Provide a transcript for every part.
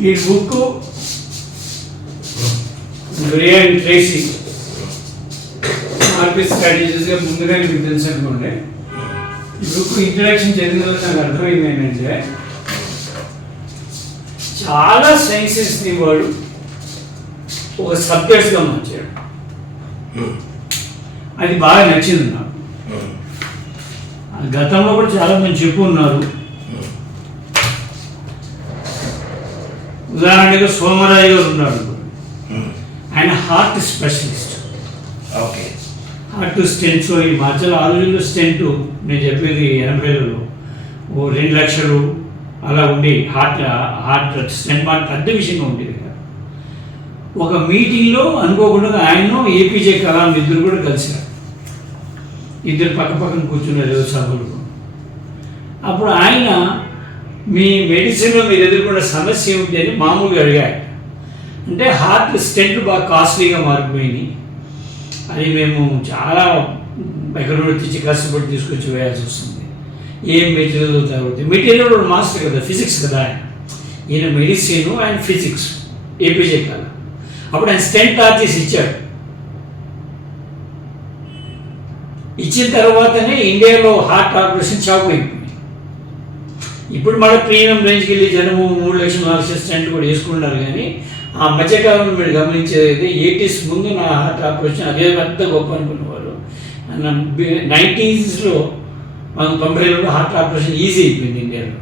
ఈ book Brian Tracy market స్ట్రాటజీస్గా ముందుగానే మీకు తెలుసు అనుకోండి. ఈ బుక్ ఇంట్రడక్షన్ చదివిన నాకు అర్థమైంది ఏంటంటే చాలా సైన్సెస్ని వాడు ఒక సబ్జెక్ట్స్గా మార్చాడు. అది బాగా నచ్చింది నాకు. గతంలో కూడా చాలా మంది చెప్పు ఉన్నారు. ఉదాహరణగా సోమరాజు గారు ఉన్నాడు, ఆయన heart specialist. Okay, heart stents ఈ మధ్యలో ఆధునిక స్టెంట్ నేను చెప్పేది 80లలో 2 లక్షలు అలా ఉండి హార్ట్ స్టెంట్ మాట పెద్ద విషయంగా ఉండేది కదా. ఒక మీటింగ్లో అనుకోకుండా ఆయన ఏపీజే కలాం ఇద్దరు కూడా కలిశారు. ఇద్దరు పక్క పక్కన కూర్చున్నారు ఏదో సభలు. అప్పుడు ఆయన మీ మెడిసిన్లో మీరు ఎదుర్కొన్న సమస్య ఏమిటి అని మామూలుగా అడిగాడు. అంటే హార్ట్ స్టెంట్ బాగా కాస్ట్లీగా మారిపోయినాయి, అది మేము చాలా ఎక్కడ తెచ్చి కష్టపడి తీసుకొచ్చి వేయాల్సి వస్తుంది. ఏం మెటీరియల్ అవుతాయి, మెటీరియల్ మాస్టర్ కదా, ఫిజిక్స్ కదా ఆయన. ఈయన మెడిసిన్, ఆయన ఫిజిక్స్ ఏపీజే కదా. అప్పుడు ఆయన స్టెంట్ ఆర్టీస్ ఇచ్చాడు. ఇచ్చిన తర్వాతనే ఇండియాలో హార్ట్ ఆపరేషన్ చాకు అయిపోయింది. ఇప్పుడు మళ్ళీ ప్రీమియం రేంజ్కి వెళ్ళి జనము 3 లక్షలు 4 లక్షల స్టెంట్ కూడా వేసుకుంటున్నారు. కానీ ఆ మధ్యకాలంలో మీరు గమనించేది 80s ముందు నా హార్ట్ ఆపరేషన్ అదే పెద్ద గొప్ప అనుకునేవారు. 90sలో 90లలో హార్ట్ ఆపరేషన్ ఈజీ అయిపోయింది ఇండియాలో.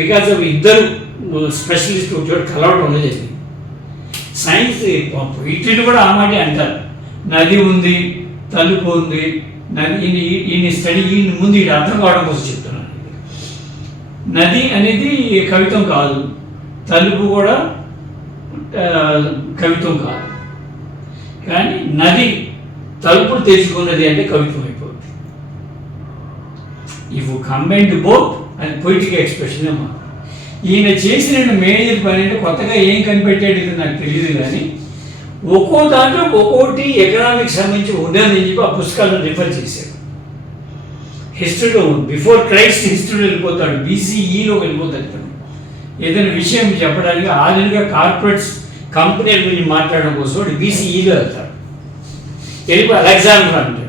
బికాజ్ ఆఫ్ ఇద్దరు స్పెషలిస్ట్ చోటు కలవడం వల్ల జరిగింది. సైన్స్ ఇట్లు కూడా ఆ మాట అంటారు. నది ఉంది, తలుపు ఉంది, నది ఈయన స్టడీ ఈయన ముందు ఇది అర్థం కావడం కోసం చెప్తున్నాను. నది అనేది కవిత్వం కాదు, తలుపు కూడా కవిత్వం కాదు. కానీ నది తలుపులు తెచ్చుకున్నది అంటే కవిత్వం అయిపోతుంది. ఇఫ్ కంబైన్డ్ బోత్ అది పొయిటిక్ ఎక్స్ప్రెషన్ అమ్మా. ఈయన చేసిన మేజర్ పని అంటే కొత్తగా ఏం కనిపెట్టాడు ఇది నాకు తెలియదు. కానీ ఒక్కో దాంట్లో ఒక్కోటి ఎకనామిక్స్ సంబంధించి ఉందని చెప్పి ఆ పుస్తకాలను రిఫర్ చేశాడు. హిస్టరీలో బిఫోర్ క్రైస్ట్ హిస్టరీలో వెళ్ళిపోతాడు, BCEలో వెళ్ళిపోతాడు. ఏదైనా విషయం చెప్పడానికి ఆధునిక కార్పొరేట్స్ కంపెనీల గురించి మాట్లాడడం కోసం BCEలో వెళ్తాడు. వెళ్ళిపోయి అలెగ్జాండర్ అంటాడు.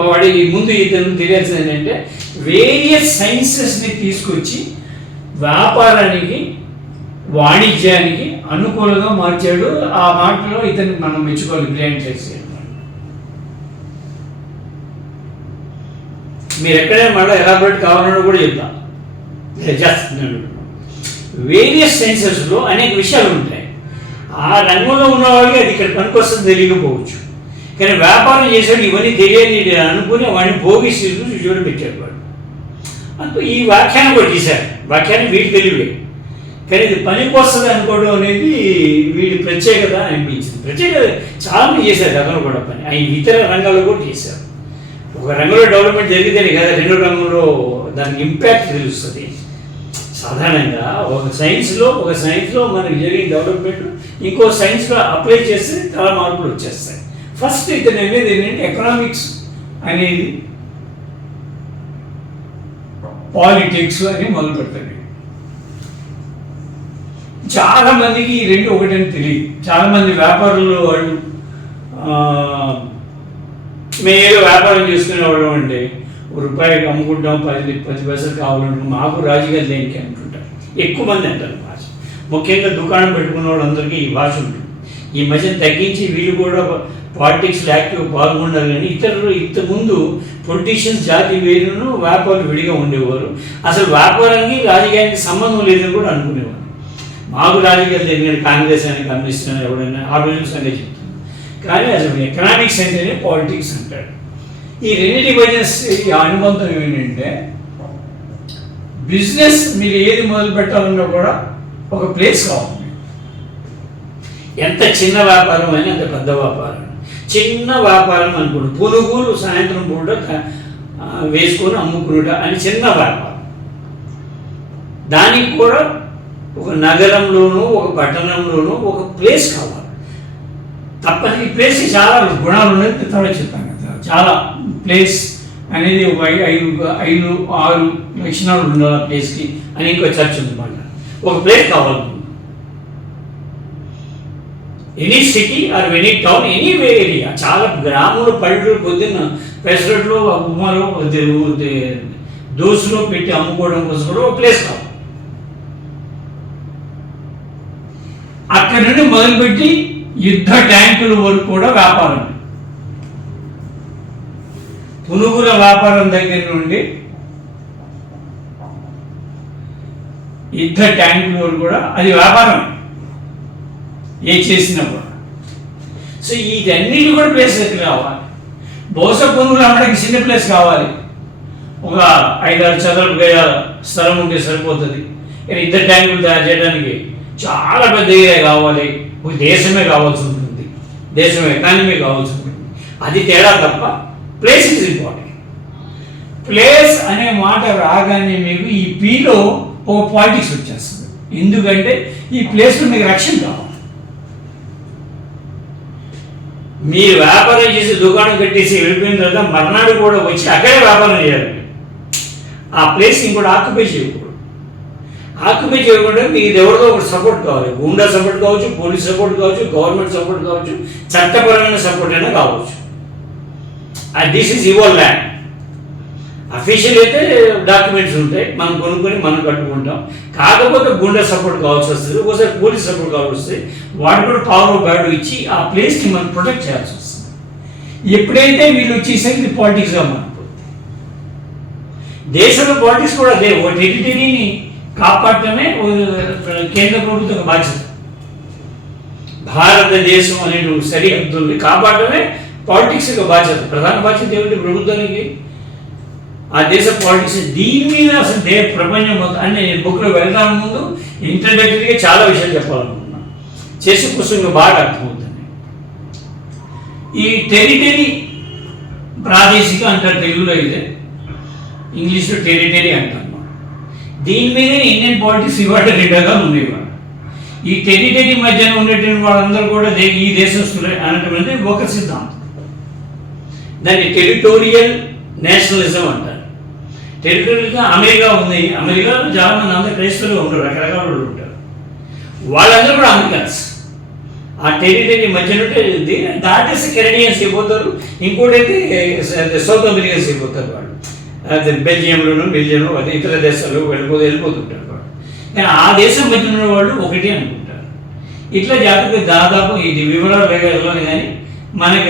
వాడి ముందు ఇతను తెలియాల్సింది ఏంటంటే వేరియస్ సైన్సెస్ని తీసుకొచ్చి వ్యాపారానికి వాణిజ్యానికి అనుకూలంగా మార్చాడు. ఆ మాటలో ఇతను మనం మెచ్చుకోవాలి, బ్రిలియంట్ చేసి. మీరు ఎక్కడైనా మళ్ళీ ఎలాబరేట్ కావాలన్నా కూడా చెప్తాను. చేస్తున్నాడు. వేరియస్ సైన్సెస్లో అనేక విషయాలు ఉంటాయి. ఆ రంగంలో ఉన్న వాళ్ళకి అది ఇక్కడ పనికొస్తుంది తెలియకపోవచ్చు. కానీ వ్యాపారం చేసాడు ఇవన్నీ తెలియని అనుకుని వాడిని భోగిస్తూ చూడ పెట్టాడు వాడు. అంటూ ఈ వ్యాఖ్యానం కూడా తీశాడు. వ్యాఖ్యానం వీడి తెలివే, కానీ ఇది పనికి వస్తుంది అనుకోవడం అనేది వీడి ప్రత్యేకత అనిపించింది. ప్రత్యేకత చాలామంది చేశారు గతంలో కూడా పని. ఆయన ఇతర రంగాల్లో కూడా చేశారు. ఒక రంగంలో డెవలప్మెంట్ జరిగితేనే కదా రెండో రంగంలో దానికి ఇంపాక్ట్ తెలుస్తుంది. సాధారణంగా ఒక సైన్స్లో మనకి జరిగిన డెవలప్మెంట్ ఇంకో సైన్స్లో అప్లై చేస్తే చాలా మార్పులు వచ్చేస్తాయి. ఫస్ట్ ఇతను అనేది ఏంటంటే ఎకనామిక్స్ అనేది పాలిటిక్స్ అని మొదలు పెడతాడు. చాలామందికి ఈ రెండు ఒకటని తెలియదు. చాలామంది వ్యాపారులు వాళ్ళు మేము ఏదో వ్యాపారం చేసుకునేవాళ్ళం అంటే రూపాయికి అమ్ముకుంటాం, 10 పైసలు కావాలంటే మాకు రాజకీయాలు దేనికి అనుకుంటారు. ఎక్కువ మంది అంటారు భాష. ముఖ్యంగా దుకాణం పెట్టుకున్న వాళ్ళందరికీ ఈ భాష ఉంటుంది. ఈ మధ్యన తగ్గించి వీళ్ళు కూడా పాలిటిక్స్లో యాక్టివ్గా పాల్గొన్నారు. కానీ ఇంతకుముందు పొలిటీషియన్స్ జాతి వేరును వ్యాపారులు విడిగా ఉండేవారు. అసలు వ్యాపారానికి రాజకీయానికి సంబంధం లేదని కూడా అనుకునేవారు. మాకు రాజకీయాలు తెలియదు, కాంగ్రెస్ అని కమ్యూనిస్ట్ అని ఎవరైనా ఆ రోజుల సంగతి చెప్తుంది. కానీ అసలు ఎకనామిక్స్ అంటేనే పాలిటిక్స్ అంటాడు. ఈ రెండింటి మధ్య అనుబంధం ఏంటంటే బిజినెస్ మీరు ఏది మొదలు పెట్టాలన్నా కూడా ఒక ప్లేస్ కావాలి. ఎంత చిన్న వ్యాపారం అయినా అంత పెద్ద వ్యాపారం. చిన్న వ్యాపారం అనుకోండి, పునుగులు సాయంత్రం పూట వేసుకొని అమ్ముకునుట అని చిన్న వ్యాపారం. దానికి కూడా ఒక నగరంలోనూ ఒక పట్టణంలోనూ ఒక ప్లేస్ కావాలి. తప్పని ఈ ప్లేస్ చాలా గుణాలు ఉన్నాయి, తర్వాత చెప్తాను కదా. చాలా ప్లేస్ అనేది ఒక 5-6 లక్షణాలు ఉండాలి ఆ ప్లేస్కి అని ఇంకో చర్చ ఉంది. మళ్ళీ ఒక ప్లేస్ కావాలి. Any city or any town, any area, చాలా గ్రాములు పళ్ళు పొద్దున్న పెసరట్లు ఉమ్మలు దోసులో పెట్టి అమ్ముకోవడం కోసం కూడా ఒక ప్లేస్ కావాలి. అక్కడి నుండి మొదలుపెట్టి యుద్ధ ట్యాంకుల వరకు కూడా వ్యాపారం. పునుగుల వ్యాపారం దగ్గర నుండి యుద్ధ ట్యాంకుల వరకు కూడా అది వ్యాపారం ఏ చేసినప్పుడు. సో వీటన్నిటి కూడా ప్లేస్ ఎక్కడ కావాలి. బహుశా పునుగులు అమ్మడానికి చిన్న ప్లేస్ కావాలి, ఒక 5-6 చదరపు గజాల స్థలం ఉంటే సరిపోతుంది. కానీ యుద్ధ ట్యాంకులు తయారు చేయడానికి చాలా పెద్ద ఏరియా కావాలి, ఒక దేశమే కావాల్సి ఉంటుంది, దేశం ఎకానమీ కావాల్సి ఉంటుంది. అది తేడా తప్ప ప్లేస్ ఇస్ ఇంపార్టెంట్. ప్లేస్ అనే మాట రాగానే మీకు ఈ పీలో ఒక పాలిటిక్స్ వచ్చేస్తుంది. ఎందుకంటే ఈ ప్లేస్లో మీకు రక్షణ కావాలి. మీరు వ్యాపారం చేసి దుకాణం కట్టేసి వెళ్ళిపోయిన తర్వాత మర్నాడు కూడా వచ్చి అక్కడే వ్యాపారం చేయాలి. ఆ ప్లేస్ ఇంకోటి ఆక్యుపై చేయకూడదు. ఆక్యుపై చేయకుండా మీకు ఎవరిదో ఒకటి సపోర్ట్ కావాలి. గుండా సపోర్ట్ కావచ్చు, పోలీస్ సపోర్ట్ కావచ్చు, గవర్నమెంట్ సపోర్ట్ కావచ్చు, చట్టపరమైన సపోర్ట్ అయినా కావచ్చు. This is your land. Official అయితే డాక్యుమెంట్స్ ఉంటాయి, మనం కొనుక్కొని మనం కట్టుకుంటాం. కాకపోతే గుండె సపోర్ట్ కావాల్సి వస్తుంది, ఒకసారి పోలీస్ సపోర్ట్ కావాల్సి వస్తుంది. వాడు కూడా పవర్ బ్యాడ్ ఇచ్చి ఆ ప్లేస్ని మనం ప్రొటెక్ట్ చేయాల్సి వస్తుంది. ఎప్పుడైతే వీళ్ళు వచ్చేసరికి పాలిటిక్స్గా మారిపోతుంది. దేశంలో పాలిటిక్స్ కూడా అదే. ఒక టెరిటరీని కాపాడటమే కేంద్ర ప్రభుత్వం బాధ్యత. భారతదేశం అనే సరిహద్దుల్ని కాపాడటమే పాలిటిక్స్ యొక్క బాధ్యత. ప్రధాన బాధ్యత ఏమిటి ప్రభుత్వానికి? ఆ దేశ పాలిటిక్స్. దీని మీద అసలు ప్రపంచం మొత్తం అని నేను బుక్లో వెళ్ళడానికి ముందు ఇంట్రడక్టరీగా చాలా విషయాలు చెప్పాలనుకున్నాను. చేసే పుస్తకం బాగా అర్థమవుతుంది. ఈ టెరిటరీ ప్రాదేశిక అంటారు తెలుగులో, అయితే ఇంగ్లీష్లో టెరిటరీ అంటారు. దీని మీదే ఇండియన్ పాలిటిక్స్ ఇవాళ రెండుగా ఉండేవాడు. ఈ టెరిటరీ మధ్యన ఉండేటువంటి వాళ్ళందరూ కూడా ఈ దేశస్తులే అన్నటువంటి ఒక సిద్ధాంతం. దాన్ని టెరిటోరియల్ నేషనలిజం అంటారు. టెరిటోరియల్గా అమెరికా ఉంది. అమెరికాలో చాలా మంది అందరూ క్రైస్తవులు ఉంటారు, రకరకాల వాళ్ళు ఉంటారు. వాళ్ళందరూ కూడా అమెరికన్స్. ఆ టెరిటరీ మధ్యన దాటేసి కెనడియన్స్ అయిపోతారు, ఇంకోటి అయితే సౌత్ అమెరికన్స్ అయిపోతారు వాళ్ళు. అదే బెల్జియంలోను అది ఇతర దేశాలు వెళ్ళిపోతుంటారు వాళ్ళు. కానీ ఆ దేశం మధ్య ఉన్న వాళ్ళు ఒకటి అనుకుంటారు. ఇట్లా జాతీయ దాదాపు ఇది వివరాలు వెళ్ళాలి. కానీ మనకి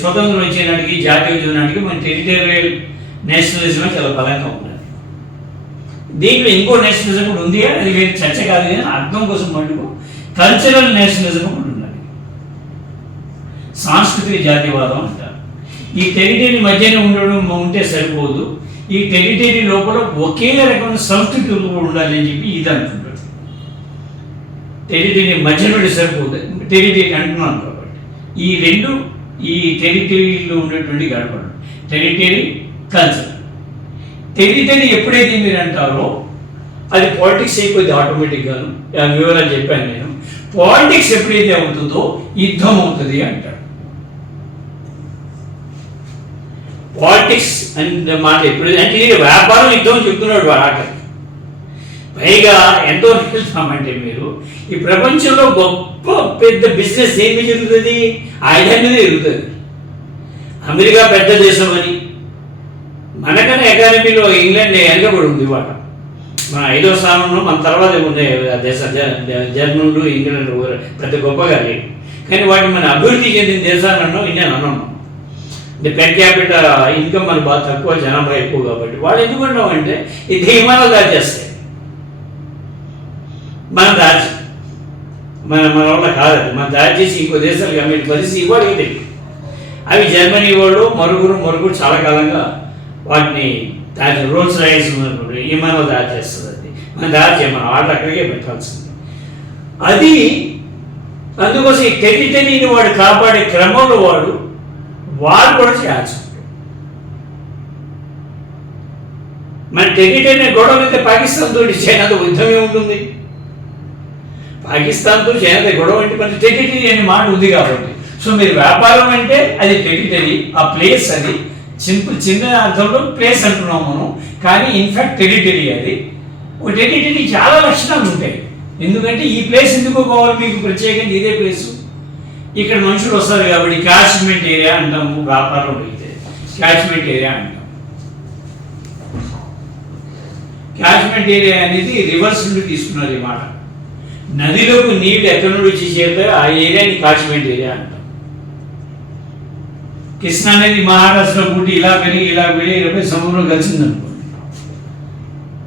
స్వతంత్రం వచ్చే నాటికి, జాతీయ ఉద్యమం నాటికి మన టెరిటోరియల్ నేషనలిజమే చాలా బలంగా ఉండాలి. దీంట్లో ఇంకో నేషనలిజం కూడా ఉంది, అది వేరే చర్చ కాదు. కానీ అర్థం కోసం మటుకు కల్చరల్ నేషనలిజం కూడా ఉండాలి. సాంస్కృతిక జాతీయవాదం అంటారు. ఈ టెరిటరీ మధ్యనే ఉండడం ఉంటే సరిపోదు, ఈ టెరిటరీ లోపల ఒకే రకమైన సంస్కృతులు కూడా ఉండాలి అని చెప్పి ఇది అంటున్నాడు. టెరిటరీ మధ్యలో సరిపోదు, టెరిటరీ అంటున్నాను కాబట్టి ఈ రెండు ఈ టెరిటరీలో ఉండేటువంటి గడపడం టెరిటరీ కల్చర్. టెరిటరీ ఎప్పుడైతే మీరు అంటారో అది పాలిటిక్స్ అయిపోయింది ఆటోమేటిక్గాను. వివరాలు చెప్పాను నేను. పాలిటిక్స్ ఎప్పుడైతే అవుతుందో యుద్ధం అవుతుంది అంటాడు. పాలిటిక్స్ అంటే మాట ఎప్పుడు అంటే వ్యాపారం యుద్ధం చెప్తున్నాడు వాడు ఆట. పైగా ఎంతో వెళ్తామంటే మీరు ఈ ప్రపంచంలో గొప్ప పెద్ద బిజినెస్ ఏమి జరుగుతుంది? ఆయుధం మీద జరుగుతుంది. అమెరికా పెద్ద దేశం అని, మనకన్నా ఎకానమీలో ఇంగ్లాండ్ వెనకబడి ఉంది ఇవాళ. మన 5వ స్థానంలో, మన తర్వాత ఉండే దేశ జర్మన్లు ఇంగ్లాండ్ పెద్ద గొప్పగా లేదు. కానీ వాటిని మన అభివృద్ధి చెందిన దేశాలను ఇండియా అన్నాం. అంటే పెర్ క్యాపిటల్ ఇన్కమ్ మనకి బాగా తక్కువ, జనాభా ఎక్కువ కాబట్టి వాళ్ళు ఎందుకున్నాం అంటే ఈ ధీమానాలు దాచేస్తాయి. మనం దాచి మన వల్ల కాదు, మనం దాచేసి ఇంకో దేశాలకు అమ్మే పరిస్థితి ఇవ్వాలి ఏంటి. అవి జర్మనీ వాళ్ళు మరుగురు చాలా కాలంగా వాటిని దాచి రోల్స్ రైడ్స్ విమానాలు దాచేస్తుంది. అది మనం దాచే మనం వాళ్ళు అక్కడికే పెట్టాల్సింది. అది అందుకోసం ఈ టెరిటరీని వాడు కాపాడే క్రమంలో వాడు కూడా చేయాల్సి ఉంటుంది. మన టెరిటరీ గొడవ అయితే పాకిస్తాన్తో చైనాతో యుద్ధమే ఉంటుంది. పాకిస్తాన్తో చైనాతో గొడవ అంటే మన టెరిటరీ అనే మాట ఉంది కాబట్టి. సో మీరు వ్యాపారం అంటే అది టెరిటరీ, ఆ ప్లేస్ అది సింపుల్ చిన్న అర్థంలో ప్లేస్ అంటున్నాం మనం, కానీ ఇన్ఫ్యాక్ట్ టెరిటరీ అది. ఒకటి ఏంటంటే నీకు చాలా లక్షణాలు ఉంటాయి. ఎందుకంటే ఈ ప్లేస్ ఎందుకు కావాలి మీకు ప్రత్యేకంగా ఇదే ప్లేసు, ఇక్కడ మనుషులు వస్తారు కాబట్టి క్యాచ్మెంట్ ఏరియా అంటాము. వ్యాపారం అయితే క్యాచ్మెంట్ ఏరియా అంటాం. క్యాచ్మెంట్ ఏరియా అనేది రివర్స్ నుండి తీసుకున్నారు ఈ మాట. నదిలోకి నీళ్లు ఎక్కడి నుండి వచ్చి చేరితే ఆ ఏరియాని క్యాచ్మెంట్ ఏరియా అంటాం. కృష్ణ అనేది మహారాష్ట్రలో పుట్టి ఇలా పెరిగి సముద్రంలో కలిసిందనుకోండి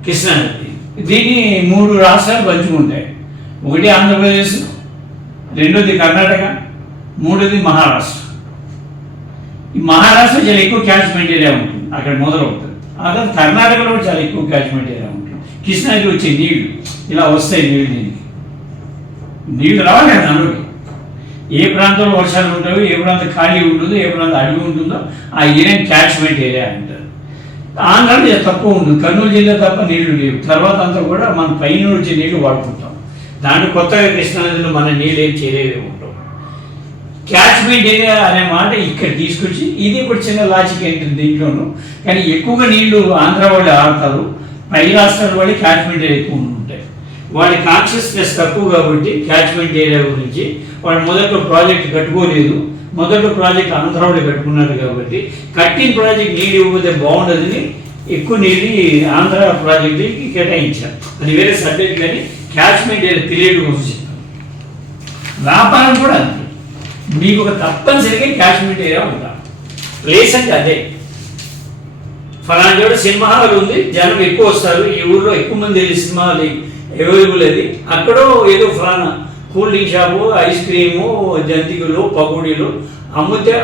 కృష్ణ నది. దీన్ని 3 రాష్ట్రాలు పంచుకుంటాయి. ఒకటి ఆంధ్రప్రదేశ్, రెండోది కర్ణాటక, మూడోది మహారాష్ట్ర. ఈ మహారాష్ట్ర చాలా ఎక్కువ క్యాచ్మెంట్ ఏరియా ఉంటుంది, అక్కడ మొదలవుతుంది. ఆ తర్వాత కర్ణాటకలో చాలా ఎక్కువ క్యాచ్మెంట్ ఏరియా ఉంటుంది. కృష్ణాకి వచ్చే నీళ్లు ఇలా వస్తాయి. నీళ్లు రావాలి కదా అందులోకి. ఏ ప్రాంతంలో వర్షాలు ఉంటాయో, ఏ ప్రాంతం ఖాళీ ఉంటుందో, ఏ ప్రాంతం అడిగి ఉంటుందో ఆ ఏరియాని క్యాచ్మెంట్ ఏరియా అంటారు. ఆంధ్రాలో తక్కువ ఉంటుంది, కర్నూలు జిల్లా తప్ప నీళ్లు లేవు. తర్వాత అంతా కూడా మనం పైన వచ్చే నీళ్లు వాడుకుంటాం. దాంట్లో కొత్తగా కృష్ణానదిలో మన నీళ్ళు ఏం చేయలేవి ఉంటాం. క్యాచ్మెంట్ ఏరియా అనే మాట ఇక్కడ తీసుకొచ్చి ఇది కూడా చిన్న లాజిక్ ఏంటుంది దీంట్లోనూ. కానీ ఎక్కువగా నీళ్లు ఆంధ్ర వాళ్ళు ఆడతారు, పై రాష్ట్రాల వాళ్ళు క్యాచ్మెంట్ ఏరియా ఎక్కువ ఉంటాయి. వాళ్ళ కాన్షియస్నెస్ తక్కువ కాబట్టి క్యాచ్మెంట్ ఏరియా గురించి వాళ్ళు మొదట్లో ప్రాజెక్ట్ కట్టుకోలేదు. మొదట్లో ప్రాజెక్ట్ ఆంధ్ర వాళ్ళు కట్టుకున్నారు కాబట్టి కట్టిన ప్రాజెక్ట్ నీళ్ళు ఇవ్వకపోతే బాగుండదని ఎక్కువ నీళ్ళు ఆంధ్ర ప్రాజెక్టుకి కేటాయించారు. అది వేరే సబ్జెక్ట్, కానీ క్యాచ్మెంట్ ఏరియా తెలియడం కోసం చెప్తాను. వ్యాపారం కూడా అంతే, మీకు ఒక తప్పనిసరిగా క్యాచ్మెంట్ ఏరియా ఉంటారు. ప్లేస్ అంటే అదే. ఫలానా చోట సినిమా హాల్ ఉంది, జనం ఎక్కువ వస్తారు, ఈ ఊళ్ళో ఎక్కువ మంది సినిమా హాల్ అవైలబుల్ అది. అక్కడో ఏదో ఫలానా cool drink shop, ice cream, జంతికలు, పకోడీలు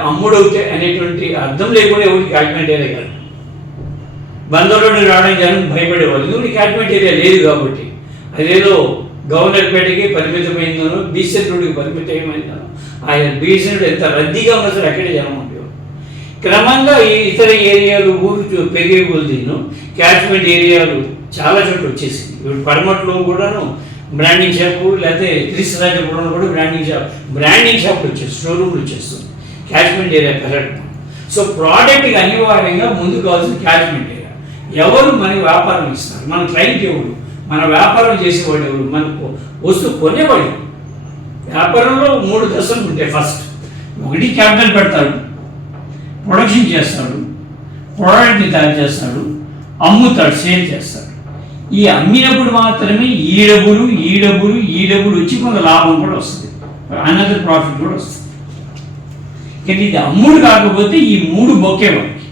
అమ్ముడవుతాయి అనేటువంటి అర్థం లేకుండా ఎవరికి క్యాచ్మెంట్ ఏరియా కాదు. బందరోడ్డు రావడానికి జనం భయపడేవాళ్ళు, ఎందుకంటే క్యాచ్మెంట్ ఏరియా లేదు కాబట్టి. అదేదో గవర్నర్పేటకి పరిమితమైందనో, బీసెంట్ రోడ్డుకి పరిమితం ఏమైందనో, ఆయన బీసెంట్ ఎంత రద్దీగా ఉన్నా సరే అక్కడే జనం ఉండేవాళ్ళు. క్రమంగా ఈ ఇతర ఏరియాలు ఊరు పెరిగే కొద్దిను క్యాచ్మెంట్ ఏరియాలు చాలా చోట్ల వచ్చేసింది. ఇప్పుడు పడమట్లో కూడాను బ్రాండింగ్ షాప్, లేకపోతే త్రిశరాజపురంలో కూడా బ్రాండింగ్ షాప్లు వచ్చేస్తుంది, షోరూమ్లు వచ్చేస్తుంది క్యాచ్మెంట్ ఏరియా పెరగడం. సో ప్రోడక్ట్కి అనివార్యంగా ముందు కావాల్సిన క్యాచ్మెంట్ ఏరియా. ఎవరు మనకి వ్యాపారం ఇస్తారు, మన క్లయింట్ ఎవరు, మన వ్యాపారం చేసేవాడు ఎవరు, మనకు వస్తువు కొనేవాడు. వ్యాపారంలో 3 దశలు ఉంటాయి. ఫస్ట్ ఒకటి క్యాపిటల్ పెడతాడు, ప్రొడక్షన్ చేస్తాడు, ప్రోడక్ట్ని తయారు చేస్తాడు, అమ్ముతాడు, సేల్ చేస్తాడు. ఈ అమ్మినప్పుడు మాత్రమే ఈ డబ్బులు వచ్చి కొంత లాభం కూడా వస్తుంది, అనదర్ ప్రాఫిట్ కూడా వస్తుంది. కానీ ఇది అమ్ముడు కాకపోతే ఈ 3 బొక్కే మనకి.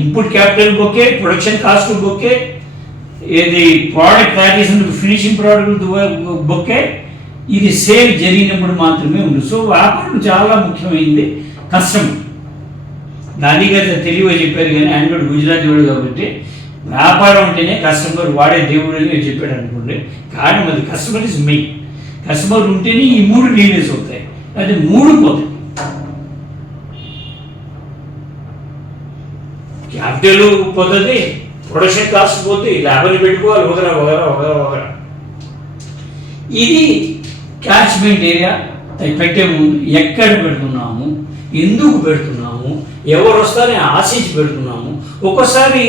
ఇన్పుట్ క్యాపిటల్ బొక్కే, ప్రొడక్షన్ కాస్ట్ బొక్కే, ఇది ప్రోడక్ట్ తయారు చేసిన ఫినిషింగ్ ప్రోడక్ట్ బొక్కే, ఇది సేల్ జరిగినప్పుడు మాత్రమే ఉంది. సో వ్యాపారం చాలా ముఖ్యమైనది. కస్టమర్ గాంధీ గారు తెలివిగా చెప్పారు, కానీ ఆయన కూడా గుజరాతీ వాడు కాబట్టి వ్యాపారం అంటేనే కస్టమర్ వాడే దేవుడు అని చెప్పాడు అనుకోండి. కానీ అది కస్టమర్ ఇస్ మెయిన్. కస్టమర్ ఉంటేనే ఈ 3 లీనెస్ అవుతాయి, అది 3 పోతాయి. క్యాపిటల్ పోతుంది, ప్రొడక్షన్ కాస్ట్ పోతుంది, లాభాన్ని పెట్టుకోవాలి, వగరా. ఇది క్యాచ్మెంట్ ఏరియా పెట్టే ముందు ఎక్కడ పెడుతున్నాము, ఎందుకు పెడుతున్నాము, ఎవరు వస్తారని ఆశించి పెడుతున్నాము. ఒక్కోసారి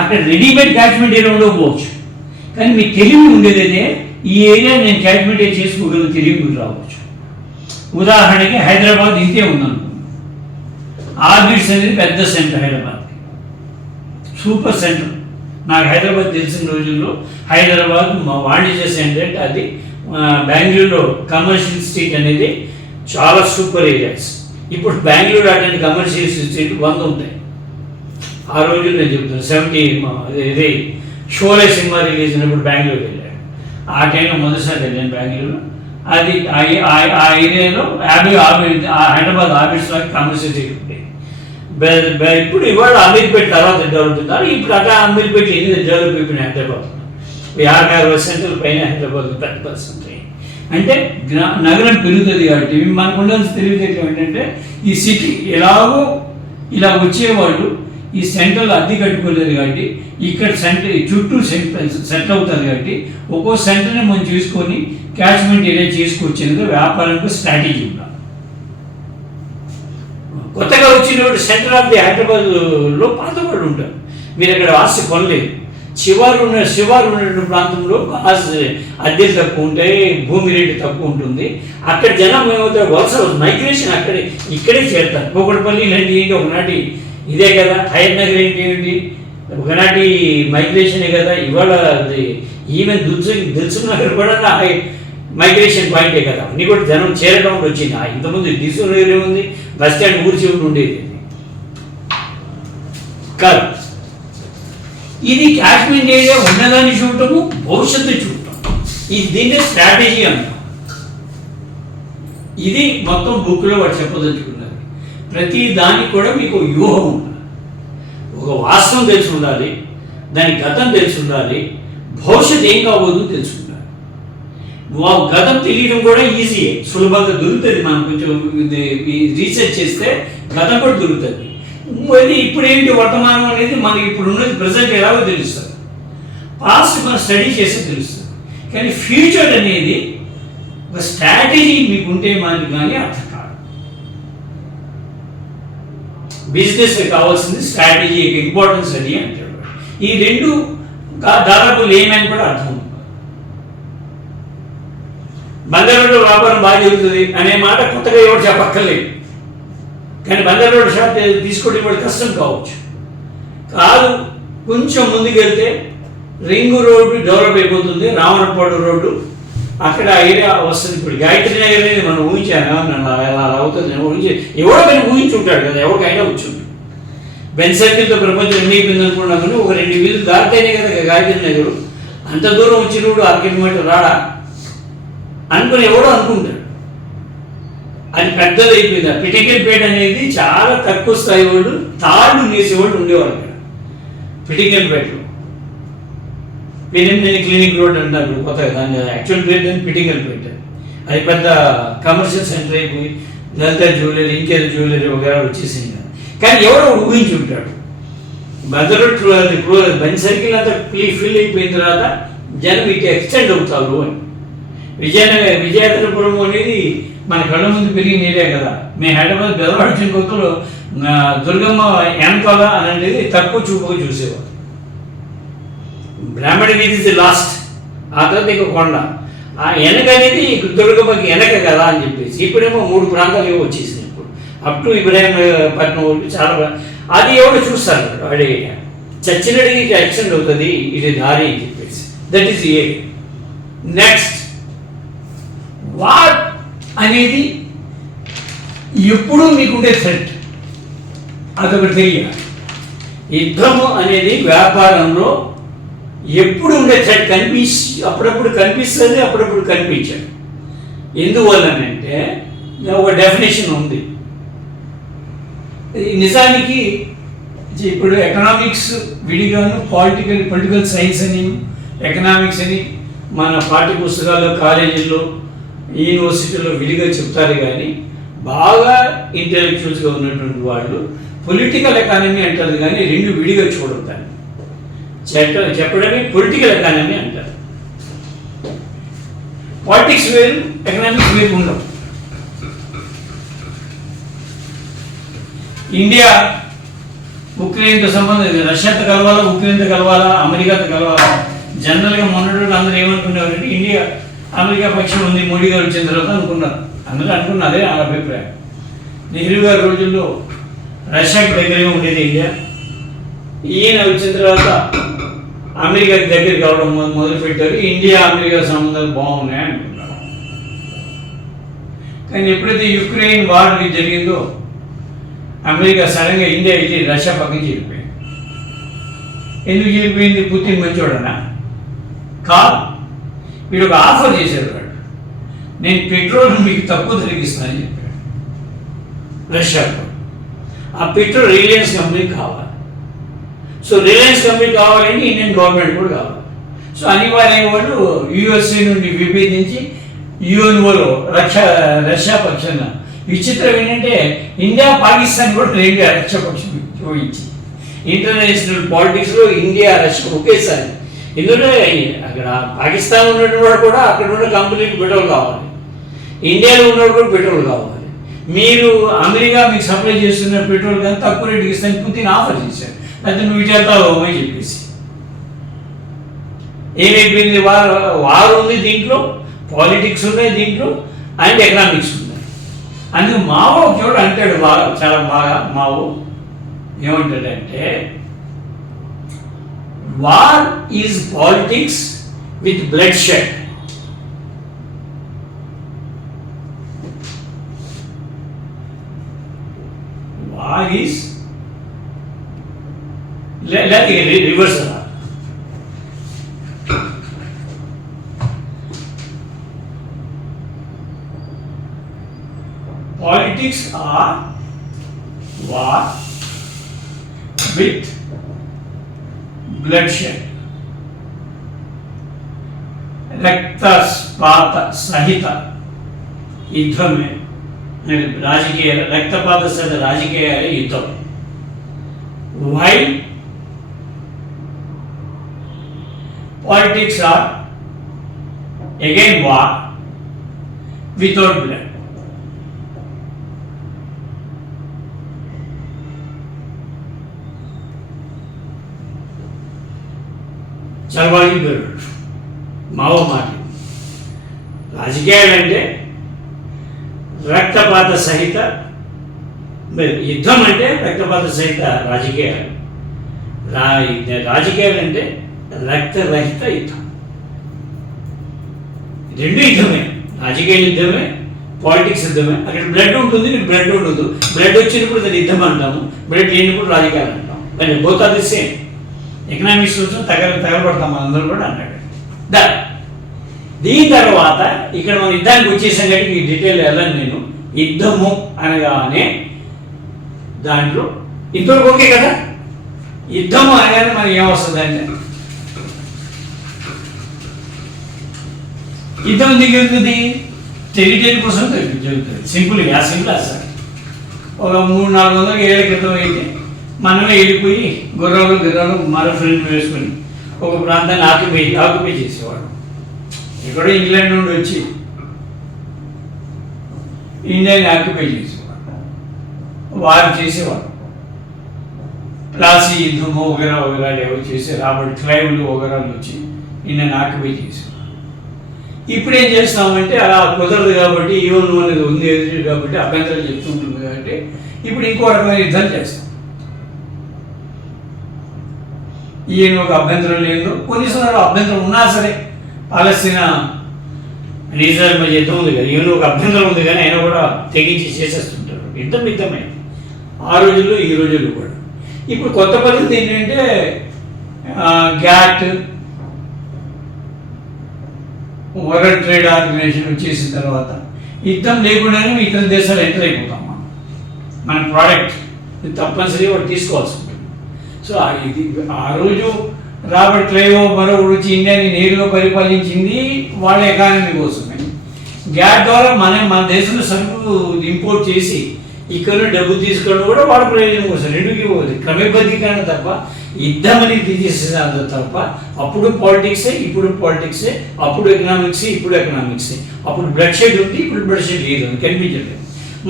అక్కడ రెడీమేడ్ క్యాచ్మెంట్ ఏరియా ఉండకపోవచ్చు, కానీ మీకు తెలివి ఉండేదైతే ఈ ఏరియా నేను క్యాచ్మెంట్ ఏరియా చేసుకోగలను తెలివి రావచ్చు. ఉదాహరణకి హైదరాబాద్ ఇంతే ఉందనుకోండి. ఆర్బిట్స్ అనేది పెద్ద సెంటర్, హైదరాబాద్కి సూపర్ సెంటర్. నాకు హైదరాబాద్ తెలిసిన రోజుల్లో హైదరాబాద్ వాణిజ్య సెంటర్, అది బెంగళూరులో కమర్షియల్ స్ట్రీట్ అనేది చాలా సూపర్ ఏరియాస్. ఇప్పుడు బెంగళూరు అటువంటి కమర్షియల్ స్ట్రీట్ 100 ఉంటాయి. ఆ రోజుల్లో నేను చెప్తాను, 70 ఇది షోలే సినిమా రిలీజ్ అయినప్పుడు బెంగళూరు వెళ్ళాను. ఆ టైంలో మొదటిసారి వెళ్ళాను బెంగళూరు. అది ఆ ఏరియాలో హైదరాబాద్ ఆఫీస్ లాగా కమర్షియల్ స్ట్రీట్ ఉంటాయి. ఇప్పుడు ఇవాళ అమీర్పేట తర్వాత డెవలప్ అవుతున్నారు. ఇప్పుడు అట్లా అమీర్పేట ఎన్ని డెవలప్ అయిపోయినాయి హైదరాబాద్. 50-60% పైన హైదరాబాద్ 30%. అంటే నగరం పెరుగుతుంది కాబట్టి మనకు ఉండాల్సిన తెలివితేటలు ఏంటంటే ఈ సిటీ ఎలాగో ఇలా వచ్చేవాళ్ళు ఈ సెంట్రల్ అద్దె కట్టుకోలేదు కాబట్టి ఇక్కడ సెంటర్ చుట్టూ సెటిల్ అవుతుంది కాబట్టి ఒక్కో సెంటర్ని మనం చూసుకొని క్యాచ్మెంట్ ఏరియా చేసుకొచ్చేందుకు వ్యాపారానికి స్ట్రాటజీ ఉండాలి. కొత్తగా వచ్చినప్పుడు సెంటర్ ఆఫ్ ది హైదరాబాద్లో పాత వాళ్ళు ఉంటారు. మీరు అక్కడ ఆస్తి కొనలేదు, శివారు ఉన్నటువంటి ప్రాంతంలో అద్దెలు తక్కువ ఉంటాయి, భూమి రేటు తక్కువ ఉంటుంది. అక్కడ జనం ఏమవుతారు, వలస మైగ్రేషన్ ఇక్కడే చేరుతారు. కూకట్పల్లి ఇలాంటి ఏంటి ఒకనాటి ఇదే కదా, హయత్ నగర్ ఏంటి ఒకనాటి మైగ్రేషనే కదా. ఇవాళ ఈవెన్ దిల్సుఖ్ నగర్ కూడా మైగ్రేషన్ పాయింటే కదా. అన్నీ కూడా జనం చేరడం వచ్చింది. ఇంతకుముందు దిల్సుఖ్ నగర్ ఏముంది, బస్ స్టాండ్ ఊరి చివరి ఉండేది కాదు. ఇది కాశ్మీర్ ఏరియా ఉన్నదాన్ని చూడటము, భవిష్యత్తు చూడటం, దీన్నే స్ట్రాటజీ అంటాం. ఇది మొత్తం బుక్లో వాడు చెప్పదలుచుకున్నారు. ప్రతి దానికి కూడా మీకు వ్యూహం ఉండాలి, ఒక వాస్తవం తెలిసి ఉండాలి, దాని గతం తెలిసి ఉండాలి, భవిష్యత్తు ఏం కాబోదు తెలుసుకుండాలి. గతం తెలియడం కూడా ఈజీయే, సులభంగా దొరుకుతుంది. మనం కొంచెం రీసెర్చ్ చేస్తే గతం కూడా దొరుకుతుంది. అది ఇప్పుడు ఏంటి వర్తమానం అనేది మనకి ఇప్పుడు ఉన్నది ప్రజెంట్ ఎలాగో తెలుస్తుంది, పాస్ట్ మనం స్టడీ చేస్తే తెలుస్తుంది. కానీ ఫ్యూచర్ అనేది ఒక స్ట్రాటజీ మీకు ఉంటే మనకి కానీ అర్థం కాదు. బిజినెస్ కావాల్సింది స్ట్రాటజీ, ఇంపార్టెన్స్ అది అంటాడు. ఈ రెండు దాదాపు లేమని కూడా అర్థం. బంగారు రోడ్డు వ్యాపారం బాగా జరుగుతుంది అనే మాట కొత్తగా ఎవరు చెప్పక్కర్లేదు. కానీ బంగారు రోడ్డు షాప్ తీసుకోవడం కూడా కష్టం కావచ్చు. కాదు, కొంచెం ముందుకెళ్తే రింగు రోడ్డు డెవలప్ అయిపోతుంది, రావణపాడు రోడ్డు అక్కడ ఏరియా వస్తుంది. ఇప్పుడు గాయత్రి నగర్ అనేది మనం ఊహించాను, అలా అవుతుంది ఊహించి ఎవరో కానీ ఊహించుంటాడు కదా, ఎవరికైనా వచ్చుంటాడు. బెన్ సర్కిల్తో ప్రపంచం ఎన్నిపోయింది అనుకున్నా కానీ ఒక 2 వీధులు దాటితేనే కదా గాయత్రి నగరు. అంత దూరం వచ్చి రోడ్డు 6 కిలోమీటర్ రాడా అనుకుని ఎవడో అనుకుంటాడు. అది పెద్దది అయిపోయింది. పిటికల్పేట అనేది చాలా తక్కువ స్థాయి వాళ్ళు, తాళ్ళు నేసేవాళ్ళు ఉండేవాళ్ళు అక్కడ పిటికల్పేటలో. పెరిమినేని క్లినిక్ రోడ్ అంటారు కొత్తగా, దాని యాక్చువల్ పేరు దాన్ని పిటికల్పేట. అది పెద్ద కమర్షియల్ సెంటర్ అయిపోయి లలిత జ్యువెలరీ, ఇంకేదో జ్యువెలరీ వగేరా వచ్చేసింది. కానీ ఎవడో ఊహించి ఉంటాడు బండి సర్కిల్ అంతా ఫిల్ అయిపోయిన తర్వాత జనం ఇటు ఎక్స్టెండ్ అవుతారు అని. విజయనగరపురం అనేది మన కళ్ళ ముందు పెరిగిన ఏరియా కదా. మేము హైదరాబాద్ బెదవాడ వచ్చిన కొత్తలో దుర్గమ్మ వెనకాల అనేది తక్కువ చూపుగా చూసేవారు. బ్రాహ్మణ వీధి లాస్ట్, ఆ తర్వాత ఇక కొండ, ఆ వెనక అనేది దుర్గమ్మకి వెనక కదా అని చెప్పేసి ఇప్పుడేమో 3 ప్రాంతాలు ఏవో వచ్చేసింది. ఇప్పుడు అప్ టు ఇబ్రాహీంపట్నం వాళ్ళు చాలా అది ఎవరు చూస్తారు వాడే చచ్చినడికి ఎక్స్టెండ్ అవుతుంది ఇది దారి అని చెప్పేసి. That is a. Next what అనేది ఎప్పుడూ మీకుండే థ్రెట్, అదొకటి తెలియాలి. యుద్ధము అనేది వ్యాపారంలో ఎప్పుడు ఉండే థ్రెట్ అప్పుడప్పుడు కనిపిస్తుంది, అప్పుడప్పుడు కనిపించదు. ఎందువల్లనంటే ఒక డెఫినేషన్ ఉంది. నిజానికి ఇప్పుడు ఎకనామిక్స్ విడిగాను పొలిటికల్ సైన్స్ అని ఎకనామిక్స్ అని మన పాఠ్య పుస్తకాల్లో కాలేజీల్లో యూనివర్సిటీలో విడిగా చెప్తారు. కానీ బాగా ఇంటెలెక్చువల్స్గా ఉన్నటువంటి వాళ్ళు పొలిటికల్ ఎకానమీ అంటారు, కానీ 2 విడిగా చూడతారు. చెప్పడమే పొలిటికల్ ఎకానమీ అంటారు. పాలిటిక్స్ వేరు, ఎకనామిక్స్ వేరు ఉండవు. ఇండియా ఉక్రెయిన్తో సంబంధం, రష్యాతో కలవాలా, ఉక్రెయిన్తో కలవాలా, అమెరికాతో కలవాలా? జనరల్గా మొన్నటి అందరూ ఏమనుకునేవారంటే ఇండియా అమెరికా పక్షం ఉంది మోడీ గారు వచ్చిన తర్వాత అనుకున్నారు. అందరూ అనుకున్నదే ఆ అభిప్రాయం. నెహ్రూ గారి రోజుల్లో రష్యాకి దగ్గరగా ఉండేది ఇండియా. ఈయన వచ్చిన తర్వాత అమెరికాకి దగ్గర కావడం మొదలుపెట్టారు. ఇండియా అమెరికా సంబంధాలు బాగున్నాయి అనుకున్నారు. కానీ ఎప్పుడైతే యుక్రెయిన్ వార్ జరిగిందో అమెరికా సడన్గా ఇండియా ఇచ్చి రష్యా పక్కన చేరిపోయింది. ఎందుకు చేరిపోయింది? పుతిన్ మంచోడనా? కాదు, వీడు ఒక ఆఫర్ చేశారు. వాడు నేను పెట్రోల్ మీకు తక్కువ తగ్గిస్తానని చెప్పాడు రష్యాకు. ఆ పెట్రోల్ రిలయన్స్ కంపెనీకి కావాలి. సో రిలయన్స్ కంపెనీ కావాలని ఇండియన్ గవర్నమెంట్ కూడా కావాలి. సో అనివార్యంగా వాళ్ళు యుఎస్ఏ నుండి విభేదించి యుఎన్ఓలో రష్యా పక్షంగా. విచిత్రం ఏంటంటే ఇండియా పాకిస్తాన్ కూడా రెండుగా రష్యా పక్షం చూపించి ఇంటర్నేషనల్ పాలిటిక్స్లో ఇండియా రష్యా ఒకేసారి. ఎందుకంటే అక్కడ పాకిస్తాన్ ఉన్నటువంటి కూడా అక్కడ ఉన్న కంపెనీకి పెట్రోల్ కావాలి, ఇండియాలో ఉన్నవాడు కూడా పెట్రోల్ కావాలి. మీరు అమెరికా మీకు సప్లై చేస్తున్న పెట్రోల్ కానీ తక్కువ రేటుకి ఇస్తాను పుతిన్ ఆఫర్ చేశారు. అయితే నువ్వు ఇటు వెళ్తావు అని చెప్పేసి ఏమైపోయింది, వారు ఉంది దీంట్లో, పాలిటిక్స్ ఉన్నాయి దీంట్లో, అండ్ ఎకనామిక్స్ ఉన్నాయి. అందుకు మావో చూడు అంటాడు బాగా, చాలా బాగా మావో ఏమంటాడంటే, war is politics with blood shed. War is reverse. Politics are war with bloodshed. రక్తపాత సహిత యుద్ధమే రాజకీయ, రక్తపాత సహిత రాజకీయాలే యుద్ధం. While politics are again war without blood. చరవాణి పేరు మావో మాట. రాజకీయాలంటే రక్తపాత సహిత యుద్ధం, అంటే రక్తపాత సహిత రాజకీయాలు. రాజకీయాలు అంటే రక్తరహిత యుద్ధం. రెండు యుద్ధమే, రాజకీయ యుద్ధమే, పాలిటిక్స్ యుద్ధమే. అక్కడ బ్లడ్ ఉంటుంది, బ్లడ్ ఉండదు. బ్లడ్ వచ్చినప్పుడు దాన్ని యుద్ధం అంటాము, బ్లడ్ లేనప్పుడు రాజకీయాలు అంటాం. కానీ both are the same. Economics కోసం తగలబడతాం అందరూ కూడా అన్నాడు. దీని తర్వాత ఇక్కడ మనం యుద్ధానికి వచ్చేసాం కాబట్టి ఈ డీటెయిల్ వెళ్ళను నేను. యుద్ధము అనగానే దాంట్లో ఇంతవరకు ఓకే కదా. యుద్ధము అనగానే మనకి ఏమొస్తుంది అంటే, యుద్ధం ఎందుకు జరుగుతుంది, టెరిటరీ కోసం జరుగుతుంది. సింపుల్గా సింపుల్ సార్. ఒక 300-400 ఏళ్ళ క్రితం అయితే మనమే వెళ్ళిపోయి గుర్రాలు మరో ఫ్రెండ్ వేసుకొని ఒక ప్రాంతాన్ని ఆక్యుపై చేసేవాడు. ఎక్కడో ఇంగ్లాండ్ నుండి వచ్చి ఇండియాని ఆక్యుపై చేసేవాడు, వారు చేసేవాడు. ప్లాసీ యుద్ధము వగేరాలు ఎవరు చేసి రాబర్ట్ క్లైవ్లు వగేరాలు వచ్చి ఇండియాని ఆక్యుపై చేసేవాడు. ఇప్పుడు ఏం చేస్తామంటే అలా కుదరదు కాబట్టి, ఈవెన్ అనేది ఉంది ఎదురు కాబట్టి, అభ్యంతరాలు చెప్తుంటుంది కాబట్టి ఇప్పుడు ఇంకో రకమైన యుద్ధాలు చేస్తాం. ఈయన ఒక అభ్యంతరం లేదు, కొన్నిసార్లు అభ్యంతరం ఉన్నా సరే పాలస్తీనా ఇజ్రాయెల్ మధ్య యుద్ధం ఉంది కదా, ఈయన ఒక అభ్యంతరం ఉంది కానీ ఆయన కూడా తెగించి చేసేస్తుంటారు. యుద్ధమే ఆ రోజుల్లో ఈ రోజుల్లో కూడా. ఇప్పుడు కొత్త పద్ధతి ఏంటంటే గ్యాట్, వరల్డ్ ట్రేడ్ ఆర్గనైజేషన్ వచ్చేసిన తర్వాత యుద్ధం లేకుండానే ఇతర దేశాలు ఎంటర్ అయిపోతాం. మన ప్రోడక్ట్ తప్పనిసరిగా వాడు తీసుకోవాల్సి ఉంటుంది. సో ఇది ఆ రోజు రాబర్ట్ క్లైవ్ మరొకడు వచ్చి ఇండియాని నేరుగా పరిపాలించింది వాళ్ళ ఎకానమీ కోసమే. గ్యాట్ ద్వారా మన దేశంలో సరుకు ఇంపోర్ట్ చేసి ఇక్కడ డబ్బు తీసుకోవడం కూడా వాళ్ళ ప్రయోజనం కోసం. రెండుకి క్రమబద్ధీకరణ తప్ప యుద్ధం అనేది తీసేసేది తప్ప. అప్పుడు పాలిటిక్సే, ఇప్పుడు పాలిటిక్సే, అప్పుడు ఎకనామిక్సే, ఇప్పుడు ఎకనామిక్సే. అప్పుడు బ్లడ్ షెడ్ ఉంది, ఇప్పుడు బ్లడ్ షెడ్ లేదు, కనిపించలేదు.